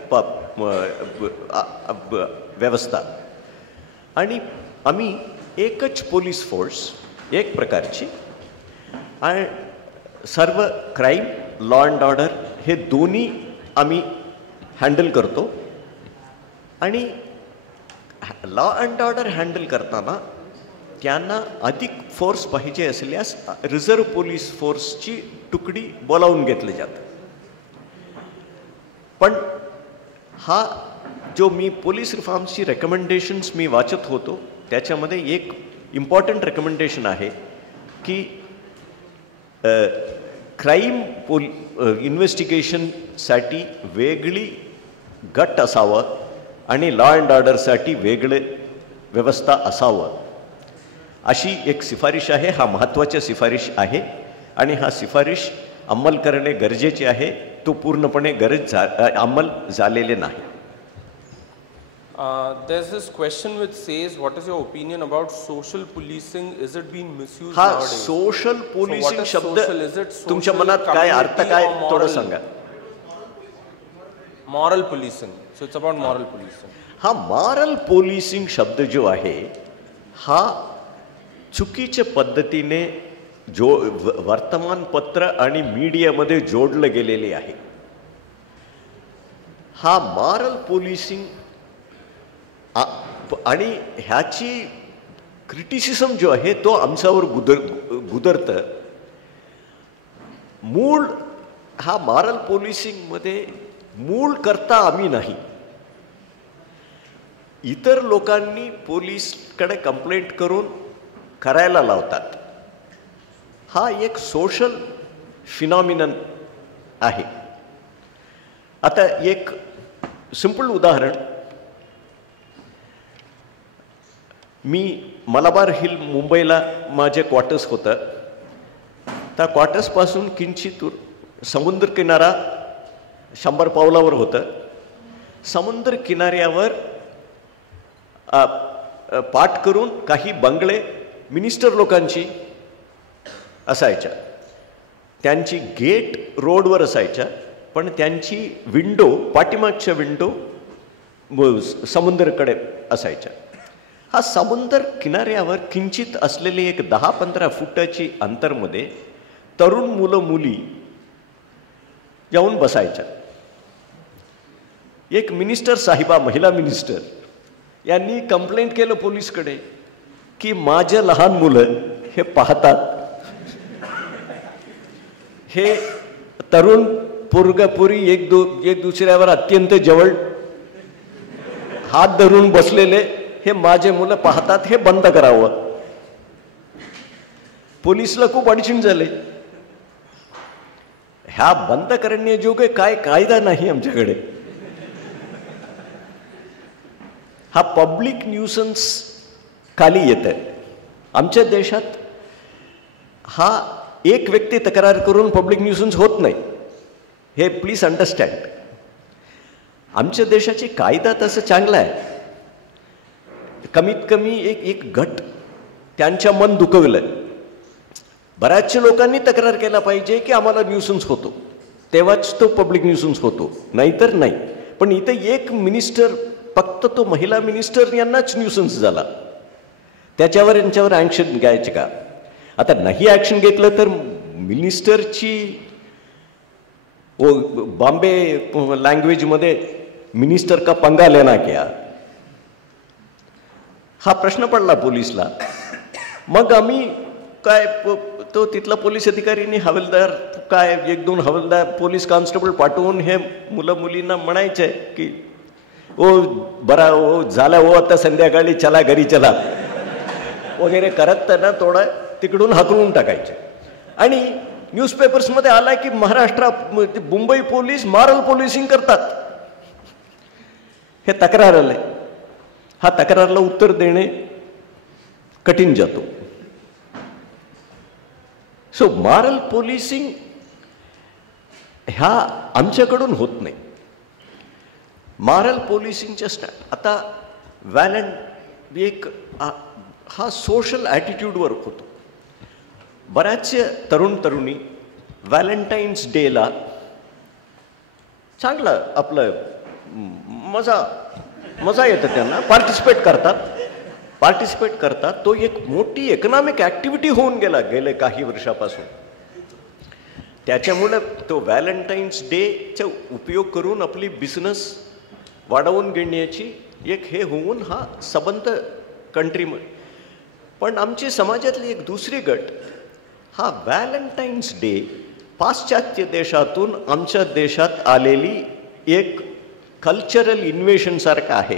व्यवस्था. आणि आम्ही एकच पोलीस फोर्स, एक प्रकारची, आणि सर्व क्राईम, लॉ अँड ऑर्डर हे दोन्ही आम्ही हँडल करतो. आणि लॉ अँड ऑर्डर हँडल करताना त्यांना अधिक फोर्स पाहिजे असल्यास रिझर्व्ह पोलीस फोर्सची तुकडी बोलावून घेतली जाते. पण हा जो मी पोलीस रिफॉर्म्सची रेकमेंडेशन्स मी वाचत होतो त्याच्यामध्ये एक इम्पॉर्टंट रेकमेंडेशन आहे की क्राईम इन्व्हेस्टिगेशनसाठी वेगळी गट असावं आणि लॉ अँड ऑर्डरसाठी वेगळे व्यवस्था असावं अशी एक शिफारिश आहे. हा महत्त्वाची शिफारिश आहे आणि हा शिफारिश अंमल करणे गरजेचे आहे. तो पूर्णपणे अंमल झालेले नाही. There's this question which says, what is your opinion about social policing? Is it being misused हा nowadays? सोशल पोलिसिंग is शब्द social? Is it social, तुमच्या मनात काय अर्थ काय community or थोडं moral? Sanga. Moral policing. So it's about moral policing. हा moral policing शब्द जो आहे हा चुकीच्या पद्धतीने वर्तमानपत्र आणि मीडियामध्ये जोडलं गेलेले आहे. हा मॉरल पोलिसिंग आणि ह्याची क्रिटिसिझम जो आहे तो आमच्यावर गुदरतं. मूळ हा मॉरल पोलिसिंगमध्ये मूळ करता आम्ही नाही. इतर लोकांनी पोलीसकडे कंप्लेंट करून करायला लावतात. हा एक सोशल फिनॉमिनन आहे. आता एक सिंपल उदाहरण, मी मलाबार हिल मुंबईला माझे क्वार्टर्स होतं. त्या क्वार्टर्सपासून किंचित समुद्र किनारा 100 पावलावर होतं. समुद्र किनाऱ्यावर पाठ करून काही बंगले मिनिस्टर लोकांची असायच्या. त्यांची गेट रोडवर असायच्या, पण त्यांची विंडो, पाठीमागच्या विंडो समुद्राकडे असायच्या. हा समुद्र किनाऱ्यावर किंचित असलेली एक 10-15 फुटाची अंतरमध्ये तरुण मुलं मुली जाऊन बसायच्या. एक मिनिस्टर साहिबा, महिला मिनिस्टर, यांनी कंप्लेंट केलं पोलीसकडे की माझे लहान मुलं हे पाहतात, हे तरुण पोरगापुरी एक दुसऱ्यावर अत्यंत जवळ हात धरून बसलेले हे माझे मुलं पाहतात, हे बंद करावं. पोलीसला खूप अडचण झाले. ह्या बंद करण्याजोगे काय कायदा नाही आमच्याकडे. हा पब्लिक न्यूसन्स खाली येतं. आमच्या देशात हा एक व्यक्ती तक्रार करून पब्लिक न्यूसन्स होत नाही, हे प्लीज अंडरस्टँड. आमच्या देशाची कायदा तसं चांगला आहे. कमीत कमी एक गट त्यांच्या मन दुखवलंय. बऱ्याचशा लोकांनी तक्रार केला पाहिजे की आम्हाला न्यूसन्स होतो, तेव्हाच तो पब्लिक न्यूसन्स होतो, नाहीतर नाही. पण इथे एक मिनिस्टर, फक्त तो महिला मिनिस्टर यांनाच न्यूसन्स झाला, त्याच्यावर यांच्यावर ॲक्शन घ्यायचे का? आता नाही ॲक्शन घेतलं तर मिनिस्टरची बॉम्बे लँग्वेजमध्ये मिनिस्टर का पंगा लेना क्या, हा प्रश्न पडला पोलिसला. मग आम्ही काय, तो तिथला पोलीस अधिकारीने हवालदार काय 1-2 हवालदार पोलीस कॉन्स्टेबल पाठवून हे मुलं मुलींना म्हणायचे की ओ बरा ओ झाला ओ आता संध्याकाळी चला घरी चला वगैरे करत त्यांना थोडं तिकडून हाकलून टाकायचे. आणि न्यूजपेपर्समध्ये आला की मुंबई पोलीस मॉरल पोलिसिंग करतात, हे तक्रार आलंय. हा तक्रारला उत्तर देणे कठीण जातो. सो मॉरल पोलिसिंग ह्या आमच्याकडून होत नाही. मॉरल पोलिसिंगच्या आता एक हा सोशल ॲटिट्यूडवर होतो. बऱ्याचशा तरुणी व्हॅलेंटाईन्स डेला चांगलं आपलं मजा येतं, त्यांना पार्टिसिपेट करतात. तो एक मोठी इकॉनॉमिक ॲक्टिव्हिटी होऊन गेले काही वर्षापासून. त्याच्यामुळे तो व्हॅलेंटाईन्स डेचा उपयोग करून आपली बिझनेस वाढवून घेण्याची एक हे होऊन हा संबंध कंट्रीमध्ये. पण आमची समाजातली एक दुसरी गट हा व्हॅलेंटाईन्स डे पाश्चात्य देशातून आमच्या देशात आलेली एक कल्चरल इन्व्हेशन सारखा आहे,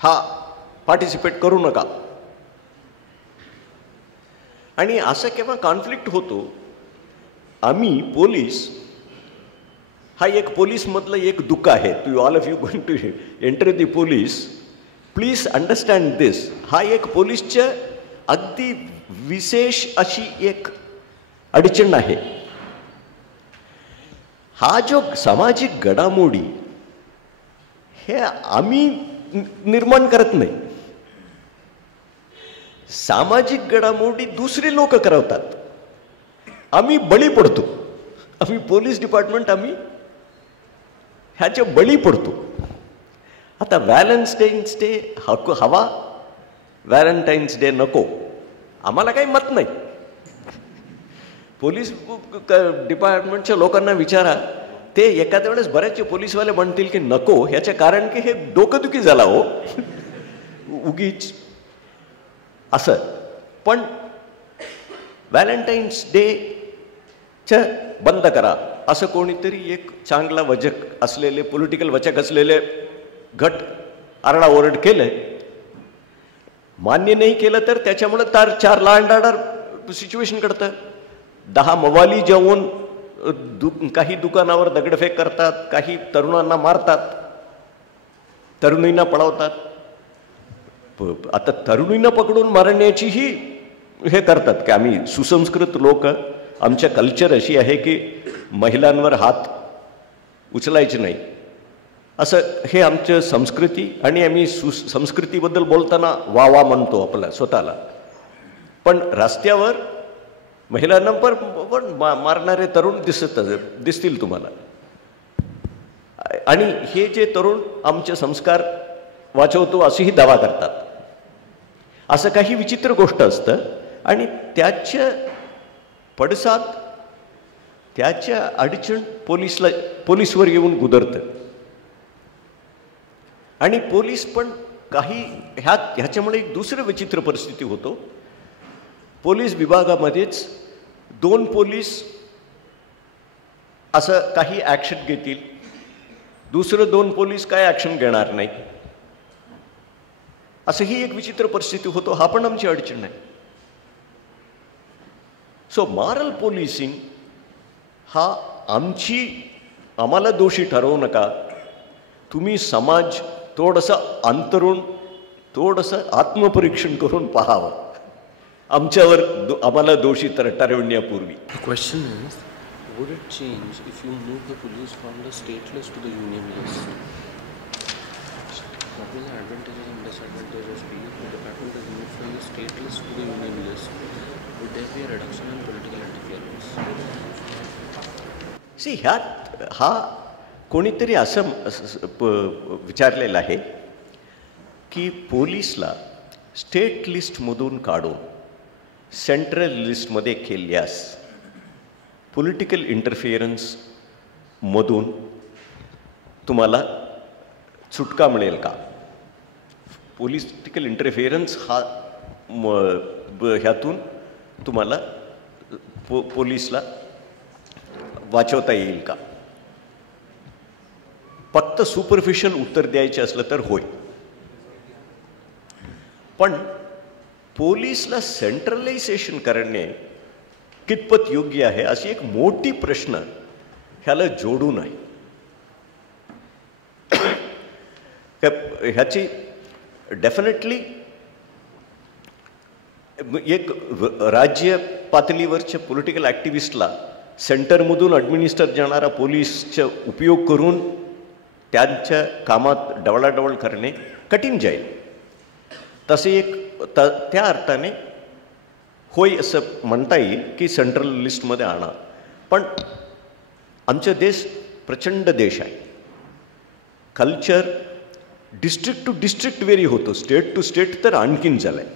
हा पार्टिसिपेट करू नका. आणि असं केव्हा कॉन्फ्लिक्ट होतो, आम्ही पोलीस हा एक पोलीसमधलं एक दुःख आहे. To all of you going to enter the police, please understand this. हा एक पोलीसच्या अगदी विशेष अशी एक अडचण आहे. हा जो सामाजिक घडामोडी हे आम्ही निर्माण करत नाही, सामाजिक घडामोडी दुसरे लोक करवतात, आम्ही बळी पडतो. आम्ही पोलीस डिपार्टमेंट आम्ही ह्याच्या बळी पडतो. आता व्हॅलेंटाईन्स डे हवा, व्हॅलेंटाईन्स डे नको, आम्हाला काही मत नाही. पोलीस डिपार्टमेंटच्या लोकांना विचारा, ते एखाद्या वेळेस बऱ्याचशे पोलीसवाले म्हणतील की नको, ह्याचं कारण की हे डोकंदुखी झाला हो उगीच असं. पण व्हॅलेंटाईन्स डेचं बंद करा असं कोणीतरी एक चांगला वचक असलेले, पॉलिटिकल वचक असलेले गट आरडाओरड केलंय. मान्य नाही केलं तर त्याच्यामुळे 4 लँड ऑर्डर सिच्युएशन घडतं. 10 मवाली जाऊन काही दुकानावर दगडफेक करतात, काही तरुणांना मारतात, तरुणींना पळवतात. आता तरुणींना पकडून मारण्याचीही हे करतात की आम्ही सुसंस्कृत लोक, आमच्या कल्चर अशी आहे की महिलांवर हात उचलायचे नाही, असं हे आमचं संस्कृती. आणि आम्ही संस्कृतीबद्दल बोलताना वा म्हणतो आपला स्वतःला, पण रस्त्यावर महिलांना पण मारणारे तरुण दिसतील तुम्हाला. आणि हे जे तरुण आमचे संस्कार वाचवतो असेही दावा करतात. असं काही विचित्र गोष्ट असतं आणि त्याच्या पडसाद, त्याच्या अडचण पोलीसवर येऊन गुदरतं. आणि पोलीस पण काही ह्याच्यामुळे एक दुसरं विचित्र परिस्थिती होतो. पोलीस विभागामध्येच 2 पोलीस असं काही ॲक्शन घेतील, दुसरं 2 पोलीस काय ॲक्शन घेणार नाही, असं ही एक विचित्र परिस्थिती होतो. हा पण आमची अडचण आहे. सो मॉरल पोलिसिंग हा आम्हाला दोषी ठरवू नका. तुम्ही समाज थोडंसं अंतरून, थोडंसं आत्मपरीक्षण करून पाहावं आमच्यावर, आम्हाला दोषी ठरवण्यापूर्वी. The question is, would it change if you move the police from the state list to the union list? What will the advantages and disadvantages be if the department is moved from the state list to the union list? Would there be a reduction in political interference? ह्यात हा कोणीतरी असं विचारलेलं आहे की पोलीसला state लिस्टमधून काढून central लिस्टमध्ये केल्यास पॉलिटिकल इंटरफिअरन्समधून तुम्हाला सुटका मिळेल का? पॉलिटिकल इंटरफिअरन्स हा ह्यातून तुम्हाला पोलीसला वाचवता येईल का? फक्त सुपरफिशियल उत्तर द्यायचे असलं तर होय. पण पोलीसला सेंट्रलायझेशन करणे कितपत योग्य आहे अशी एक मोठी प्रश्न ह्याला जोडून आहे. ह्याची डेफिनेटली एक राज्य पातळीवरच्या पॉलिटिकल ॲक्टिव्हिस्टला सेंटरमधून ॲडमिनिस्टर जाणारा पोलीसचा उपयोग करून त्यांच्या कामात डवळाडवळ करणे कठीण जाईल. तसे त्या अर्थाने होय असं म्हणता येईल की सेंट्रल लिस्टमध्ये आणा. पण आमचा देश प्रचंड देश आहे. Culture district to district vary होतो, स्टेट टू स्टेट तर आणखीन झालं आहे.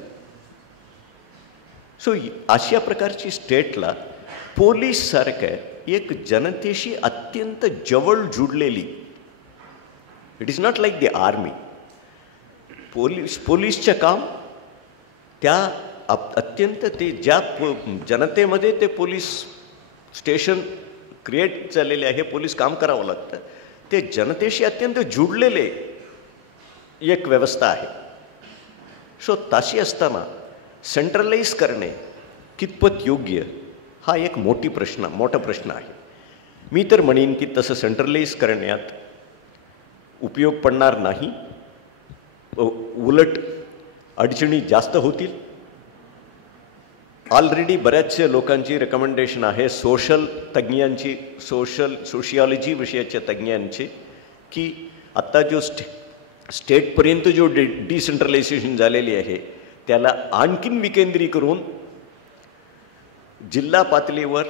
सो अशा प्रकारची स्टेटला पोलीससारखं एक जनतेशी अत्यंत जवळ जुडलेली, it is not like the army. पोलीसचं काम त्या अत्यंत ते ज्या जनतेमध्ये ते पोलीस स्टेशन क्रिएट झालेले आहे, पोलीस काम करावं लागतं, ते जनतेशी अत्यंत जुडलेले एक व्यवस्था आहे. सो तशी असताना सेंट्रलाइज करणे कितपत योग्य हा एक मोठा प्रश्न आहे. मी तर म्हणेन की तसं सेंट्रलाइज करण्यात उपयोग पडणार नाही, उलट अडचणी जास्त होतील. ऑलरेडी बऱ्याचशा लोकांची रेकमेंडेशन आहे, तज्ञांची, सोशियोलॉजी विषयाच्या तज्ञांची, की आत्ता जो स्टेटपर्यंत जो डिसेंट्रलायझेशन झालेली आहे त्याला आणखीन विकेंद्रीकरून जिल्हा पातळीवर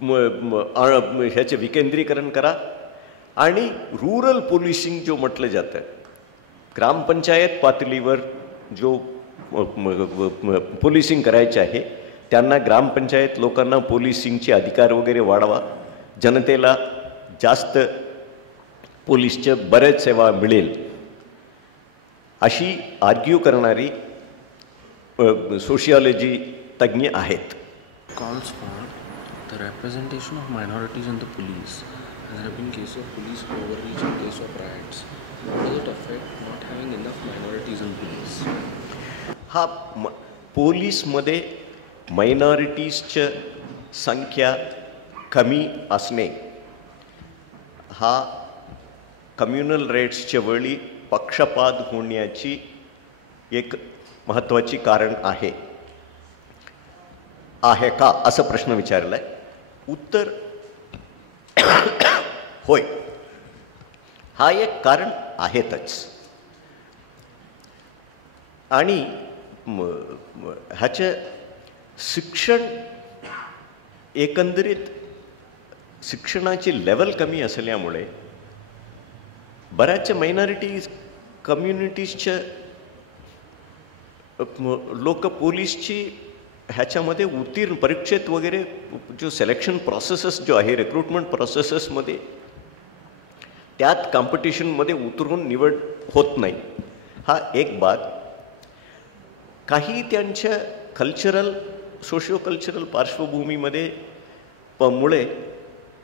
ह्याचे विकेंद्रीकरण करा. आणि रूरल पोलिसिंग जो म्हटलं जातं, ग्रामपंचायत पातळीवर जो पोलिसिंग करायचे आहे त्यांना ग्रामपंचायत लोकांना पोलिसिंगचे अधिकार वगैरे वाढवा, जनतेला जास्त पोलीसच्या बऱ्याच सेवा मिळेल अशी आर्ग्यू करणारी सोशियोलॉजी तज्ञ आहेत. Calls for the representation of minorities in the police. There have been cases of police overreach in case of riots. How does it affect not having enough minorities in police? हा पोलीसमध्ये मायनॉरिटीजच्या संख्या कमी असणे हा communal राईट्सच्या वेळी पक्षपात होण्याची एक महत्त्वाची कारण आहे का असा प्रश्न विचारला आहे. उत्तर होय, हा एक कारण आहेतच. आणि ह्याचं शिक्षण, एकंदरीत शिक्षणाची लेवल कमी असल्यामुळे बऱ्याचशा मायनॉरिटीज कम्युनिटीजच्या लोक पोलीसची ह्याच्यामध्ये उत्तीर्ण परीक्षेत वगैरे जो सिलेक्शन प्रोसेसेस जो आहे, रिक्रुटमेंट प्रोसेसेसमध्ये त्यात कॉम्पिटिशनमध्ये उतरून निवड होत नाही. हा एक बात. काही त्यांच्या सोशिओ कल्चरल पार्श्वभूमीमध्ये मुळे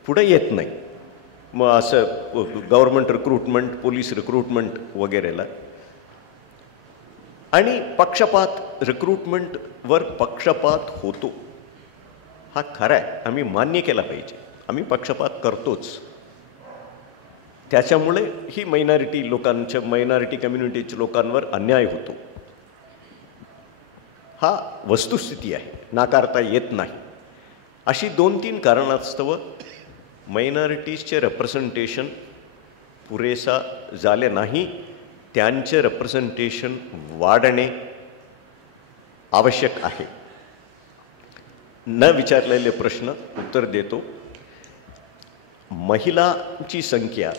पुढे येत नाही. मग असं गव्हर्नमेंट रिक्रुटमेंट, पोलीस रिक्रुटमेंट वगैरेला. आणि पक्षपात, रिक्रुटमेंटवर पक्षपात होतो, हा खरा आहे, आम्ही मान्य केला पाहिजे. आम्ही पक्षपात करतोच. त्याच्यामुळे ही मायनॉरिटी कम्युनिटीच्या लोकांवर अन्याय होतो. हा वस्तुस्थिती आहे, नाकारता येत नाही. अशी 2-3 कारणास्तव मायनॉरिटीजचे रिप्रेझेंटेशन पुरेसा झाले नाही. त्यांचे रिप्रेझेंटेशन वाढणे आवश्यक आहे. न विचारलेले प्रश्न उत्तर देतो. महिलांची संख्या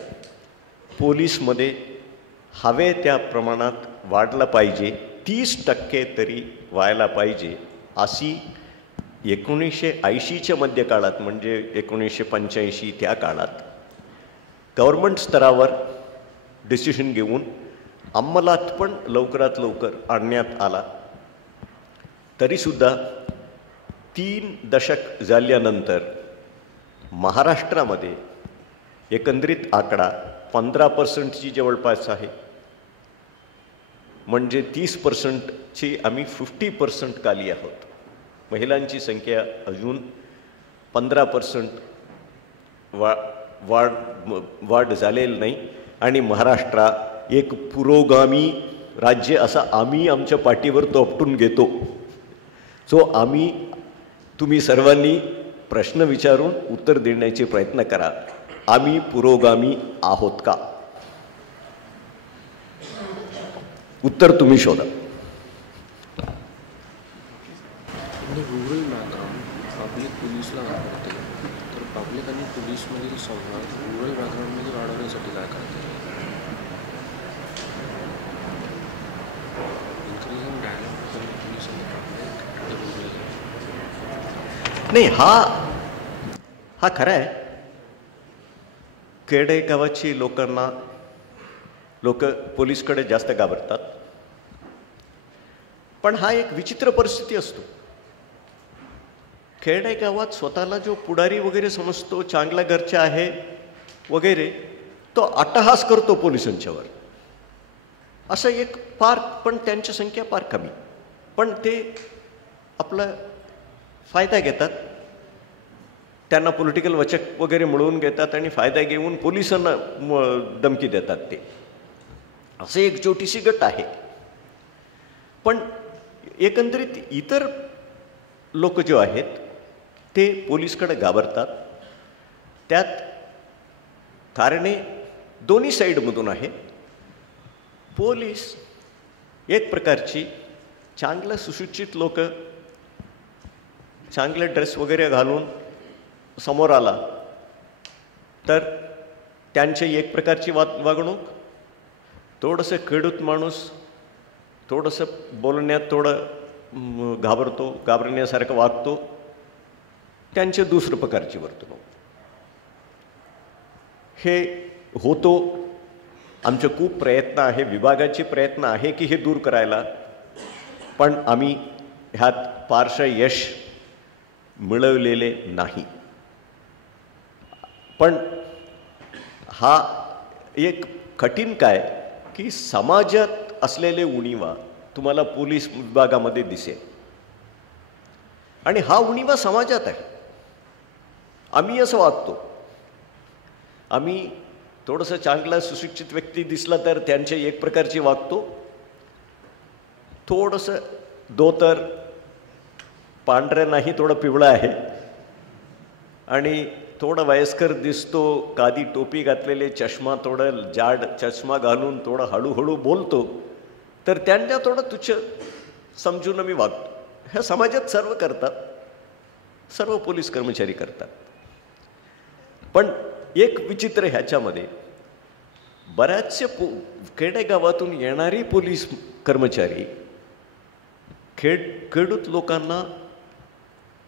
पोलीसमध्ये हवे त्या प्रमाणात वाढला पाहिजे. 30% तरी व्हायला पाहिजे अशी 1980च्या मध्यकाळात म्हणजे 1985 त्या काळात गव्हर्नमेंट स्तरावर डिसिशन घेऊन अंमलात पण लवकरात लवकर आणण्यात आला. तरीसुद्धा 3 दशक झाल्यानंतर महाराष्ट्रामध्ये एकंदरीत आकडा 15%ची जवळपास आहे. म्हणजे 30%ची आम्ही 50% खाली आहोत. महिलांची संख्या अजून 15% वाढ झालेली नाही. आणि महाराष्ट्र एक पुरोगामी राज्य असा आम्ही आमच्या पाठीवर तोपटून घेतो. सो तुम्ही सर्वांनी प्रश्न विचारून उत्तर देण्याचे प्रयत्न करा. आम्ही पुरोगामी आहोत का? उत्तर तुम्ही शोधा. रूरल बॅकग्राऊंड पब्लिक पोलीसला घाबरते, तर पब्लिक आणि पोलीसमधील संवाद रूरल बॅकग्राऊंडमध्ये वाढवण्यासाठी काय करते? इन्क्रीजिंग डायलॉग बिटवीन पोलीस आणि पब्लिक. नाही, हा खरं आहे. खेडेगावाची लोक पोलीसकडे जास्त घाबरतात. पण हा एक विचित्र परिस्थिती असतो. खेडेगावात स्वतःला जो पुढारी वगैरे समजतो, चांगल्या घरचे आहे वगैरे, तो अट्टहास करतो पोलिसांच्यावर. असं एक पण त्यांची संख्या फार कमी. पण ते आपला फायदा घेतात. त्यांना पॉलिटिकल वचक वगैरे मिळवून घेतात आणि फायदा घेऊन पोलिसांना धमकी देतात. ते असे एक छोटीशी गट आहे. पण एकंदरीत इतर लोक जे आहेत ते पोलीसकडे घाबरतात. त्यात कारणे दोन्ही साईडमधून आहे. पोलीस एक प्रकारची चांगलं सुशिक्षित लोक चांगले ड्रेस वगैरे घालून समोर आला तर त्यांची एक प्रकारची वागणूक. थोडंसं खेडूत माणूस थोडंसं बोलण्यात थोडं घाबरण्यासारखं वागतो, त्यांचे दुसरं प्रकारची वर्तणूक. हे होतो. आमचे खूप प्रयत्न आहे, विभागाचे प्रयत्न आहे की हे दूर करायला. पण आम्ही ह्यात फारसं यश मिळवलेले नाही. पण हा एक कठीण काय की समाजात असलेले उणीवा तुम्हाला पोलीस विभागामध्ये दिसेल. आणि हा उणीवा समाजात आहे. आम्ही असं वागतो. आम्ही थोडंसं चांगला सुशिक्षित व्यक्ती दिसला तर त्यांचे एक प्रकारची वागतो. थोडंसं धोतर पांढरं नाही, थोडं पिवळं आहे आणि थोडं वयस्कर दिसतो, कादी टोपी घातलेले, चष्मा थोडं जाड चष्मा घालून थोडं हळूहळू बोलतो, तर त्यांना थोडं तुच्छ समजून मी वागतो. ह्या समाजात सर्व करतात, सर्व पोलीस कर्मचारी करतात. पण एक विचित्र ह्याच्यामध्ये बऱ्याचशे खेडेगावातून येणारी पोलीस कर्मचारी खेडूत लोकांना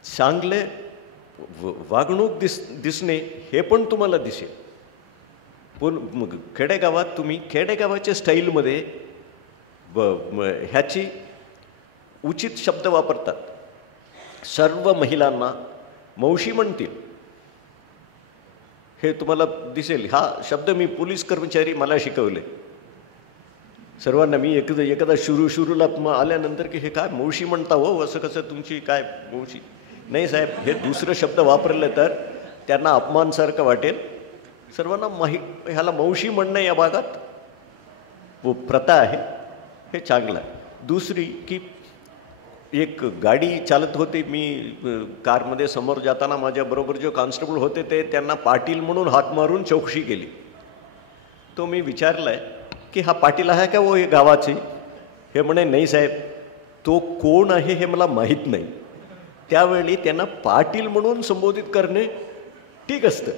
चांगले वागणूक दिसणे हे पण तुम्हाला दिसेल. खेडेगावात तुम्ही खेडेगावाच्या स्टाईलमध्ये ह्याची उचित शब्द वापरतात. सर्व महिलांना मावशी म्हणतील हे तुम्हाला दिसेल. हा शब्द मी पोलीस कर्मचारी मला शिकवले सर्वांना. मी एकदा सुरूला आल्यानंतर की हे काय मावशी म्हणता हो, असं कसं तुमची काय मावशी? नाही साहेब, हे दुसरं शब्द वापरलं तर त्यांना अपमानसारखं वाटेल. सर्वांना ह्याला मावशी म्हणणं या भागात प्रथा आहे, हे चांगलं आहे. दुसरी की एक गाडी चालत होती मी कारमध्ये, समोर जाताना माझ्याबरोबर जो कॉन्स्टेबल होते ते त्यांना पाटील म्हणून हाक मारून चौकशी केली. तो मी विचारलाय की हा पाटील आहे का वो हे गावाचे? हे म्हणे नाही साहेब, तो कोण आहे हे मला माहीत नाही. त्यावेळी त्यांना पाटील म्हणून संबोधित करणे ठीक असतं.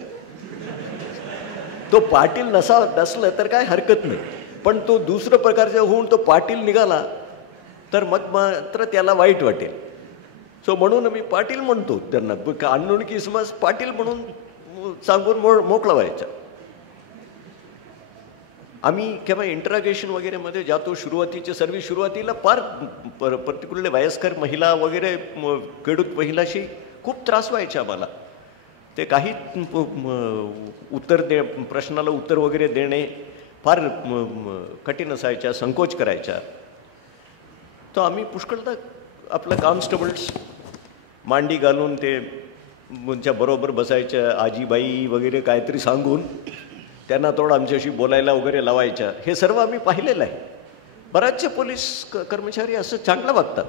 तो पाटील नसलं तर काय हरकत नाही, पण तो दुसरं प्रकारचा होऊन तो पाटील निघाला तर मग मात्र त्याला वाईट वाटेल. सो म्हणून मी पाटील म्हणतो त्यांना, अनोळखी समाज पाटील म्हणून सांगून मोकळा व्हायचा. आम्ही केव्हा इंटरागेशन वगैरेमध्ये जातो, सुरुवातीच्या सर्व्हिस सुरुवातीला फार पर्टिक्युलरली वयस्कर महिला वगैरे खेडूत महिलाशी खूप त्रास व्हायचा आम्हाला. ते काही प्रश्नाला उत्तर वगैरे देणे फार कठीण असायच्या, संकोच करायच्या. तर आम्ही पुष्कळदा आपलं कॉन्स्टेबल्स मांडी घालून ते त्यांच्या बरोबर बसायच्या, आजीबाई वगैरे काहीतरी सांगून त्यांना थोडं आमच्याशी बोलायला वगैरे लावायच्या. हे सर्व आम्ही पाहिलेलं आहे. बराचसे पोलीस कर्मचारी असं चांगलं वागतात.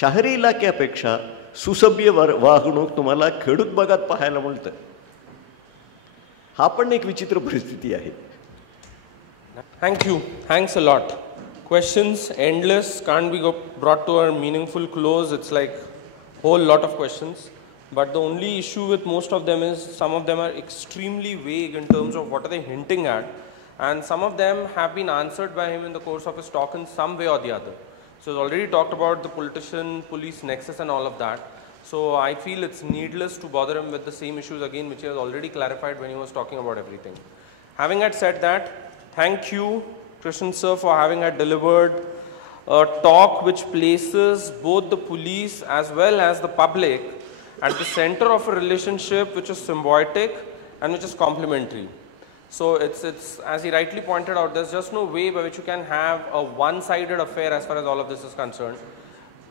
शहरी इलाक्यापेक्षा सुसभ्य वागणूक तुम्हाला खेडूत भागात पाहायला मिळतं. हा पण एक विचित्र परिस्थिती आहे. Thank you. Thanks a lot. Questions endless, can't be brought to a meaningful close. It's like whole lot of questions. But the only issue with most of them is some of them are extremely vague in terms of what are they hinting at, and some of them have been answered by him in the course of his talk in some way or the other. So he's already talked about the politician-police nexus and all of that. So I feel it's needless to bother him with the same issues again, which he has already clarified when he was talking about everything. Having had said that, thank you, Krishnan sir, for having had delivered a talk which places both the police as well as the public at the center of a relationship which is symbiotic and which is complementary. So it's as he rightly pointed out, there's just no way by which you can have a one-sided affair as far as all of this is concerned.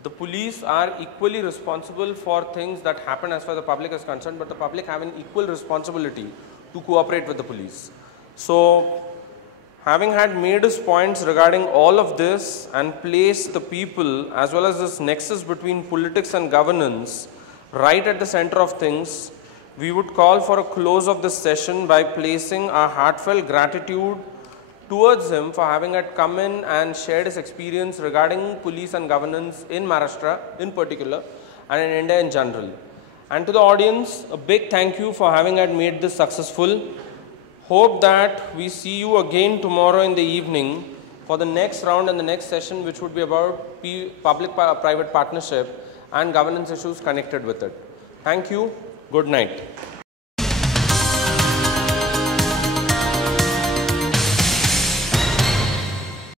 The police are equally responsible for things that happen as far as the public is concerned, but the public have an equal responsibility to cooperate with the police. So having had made his points regarding all of this and placed the people as well as this nexus between politics and governance right at the center of things, we would call for a close of this session by placing our heartfelt gratitude towards him for having had come in and shared his experience regarding police and governance in Maharashtra in particular and in India in general. And to the audience, a big thank you for having had made this successful. Hope that we see you again tomorrow in the evening for the next round and the next session, which would be about public-private partnership and governance issues connected with it. Thank you. Good night.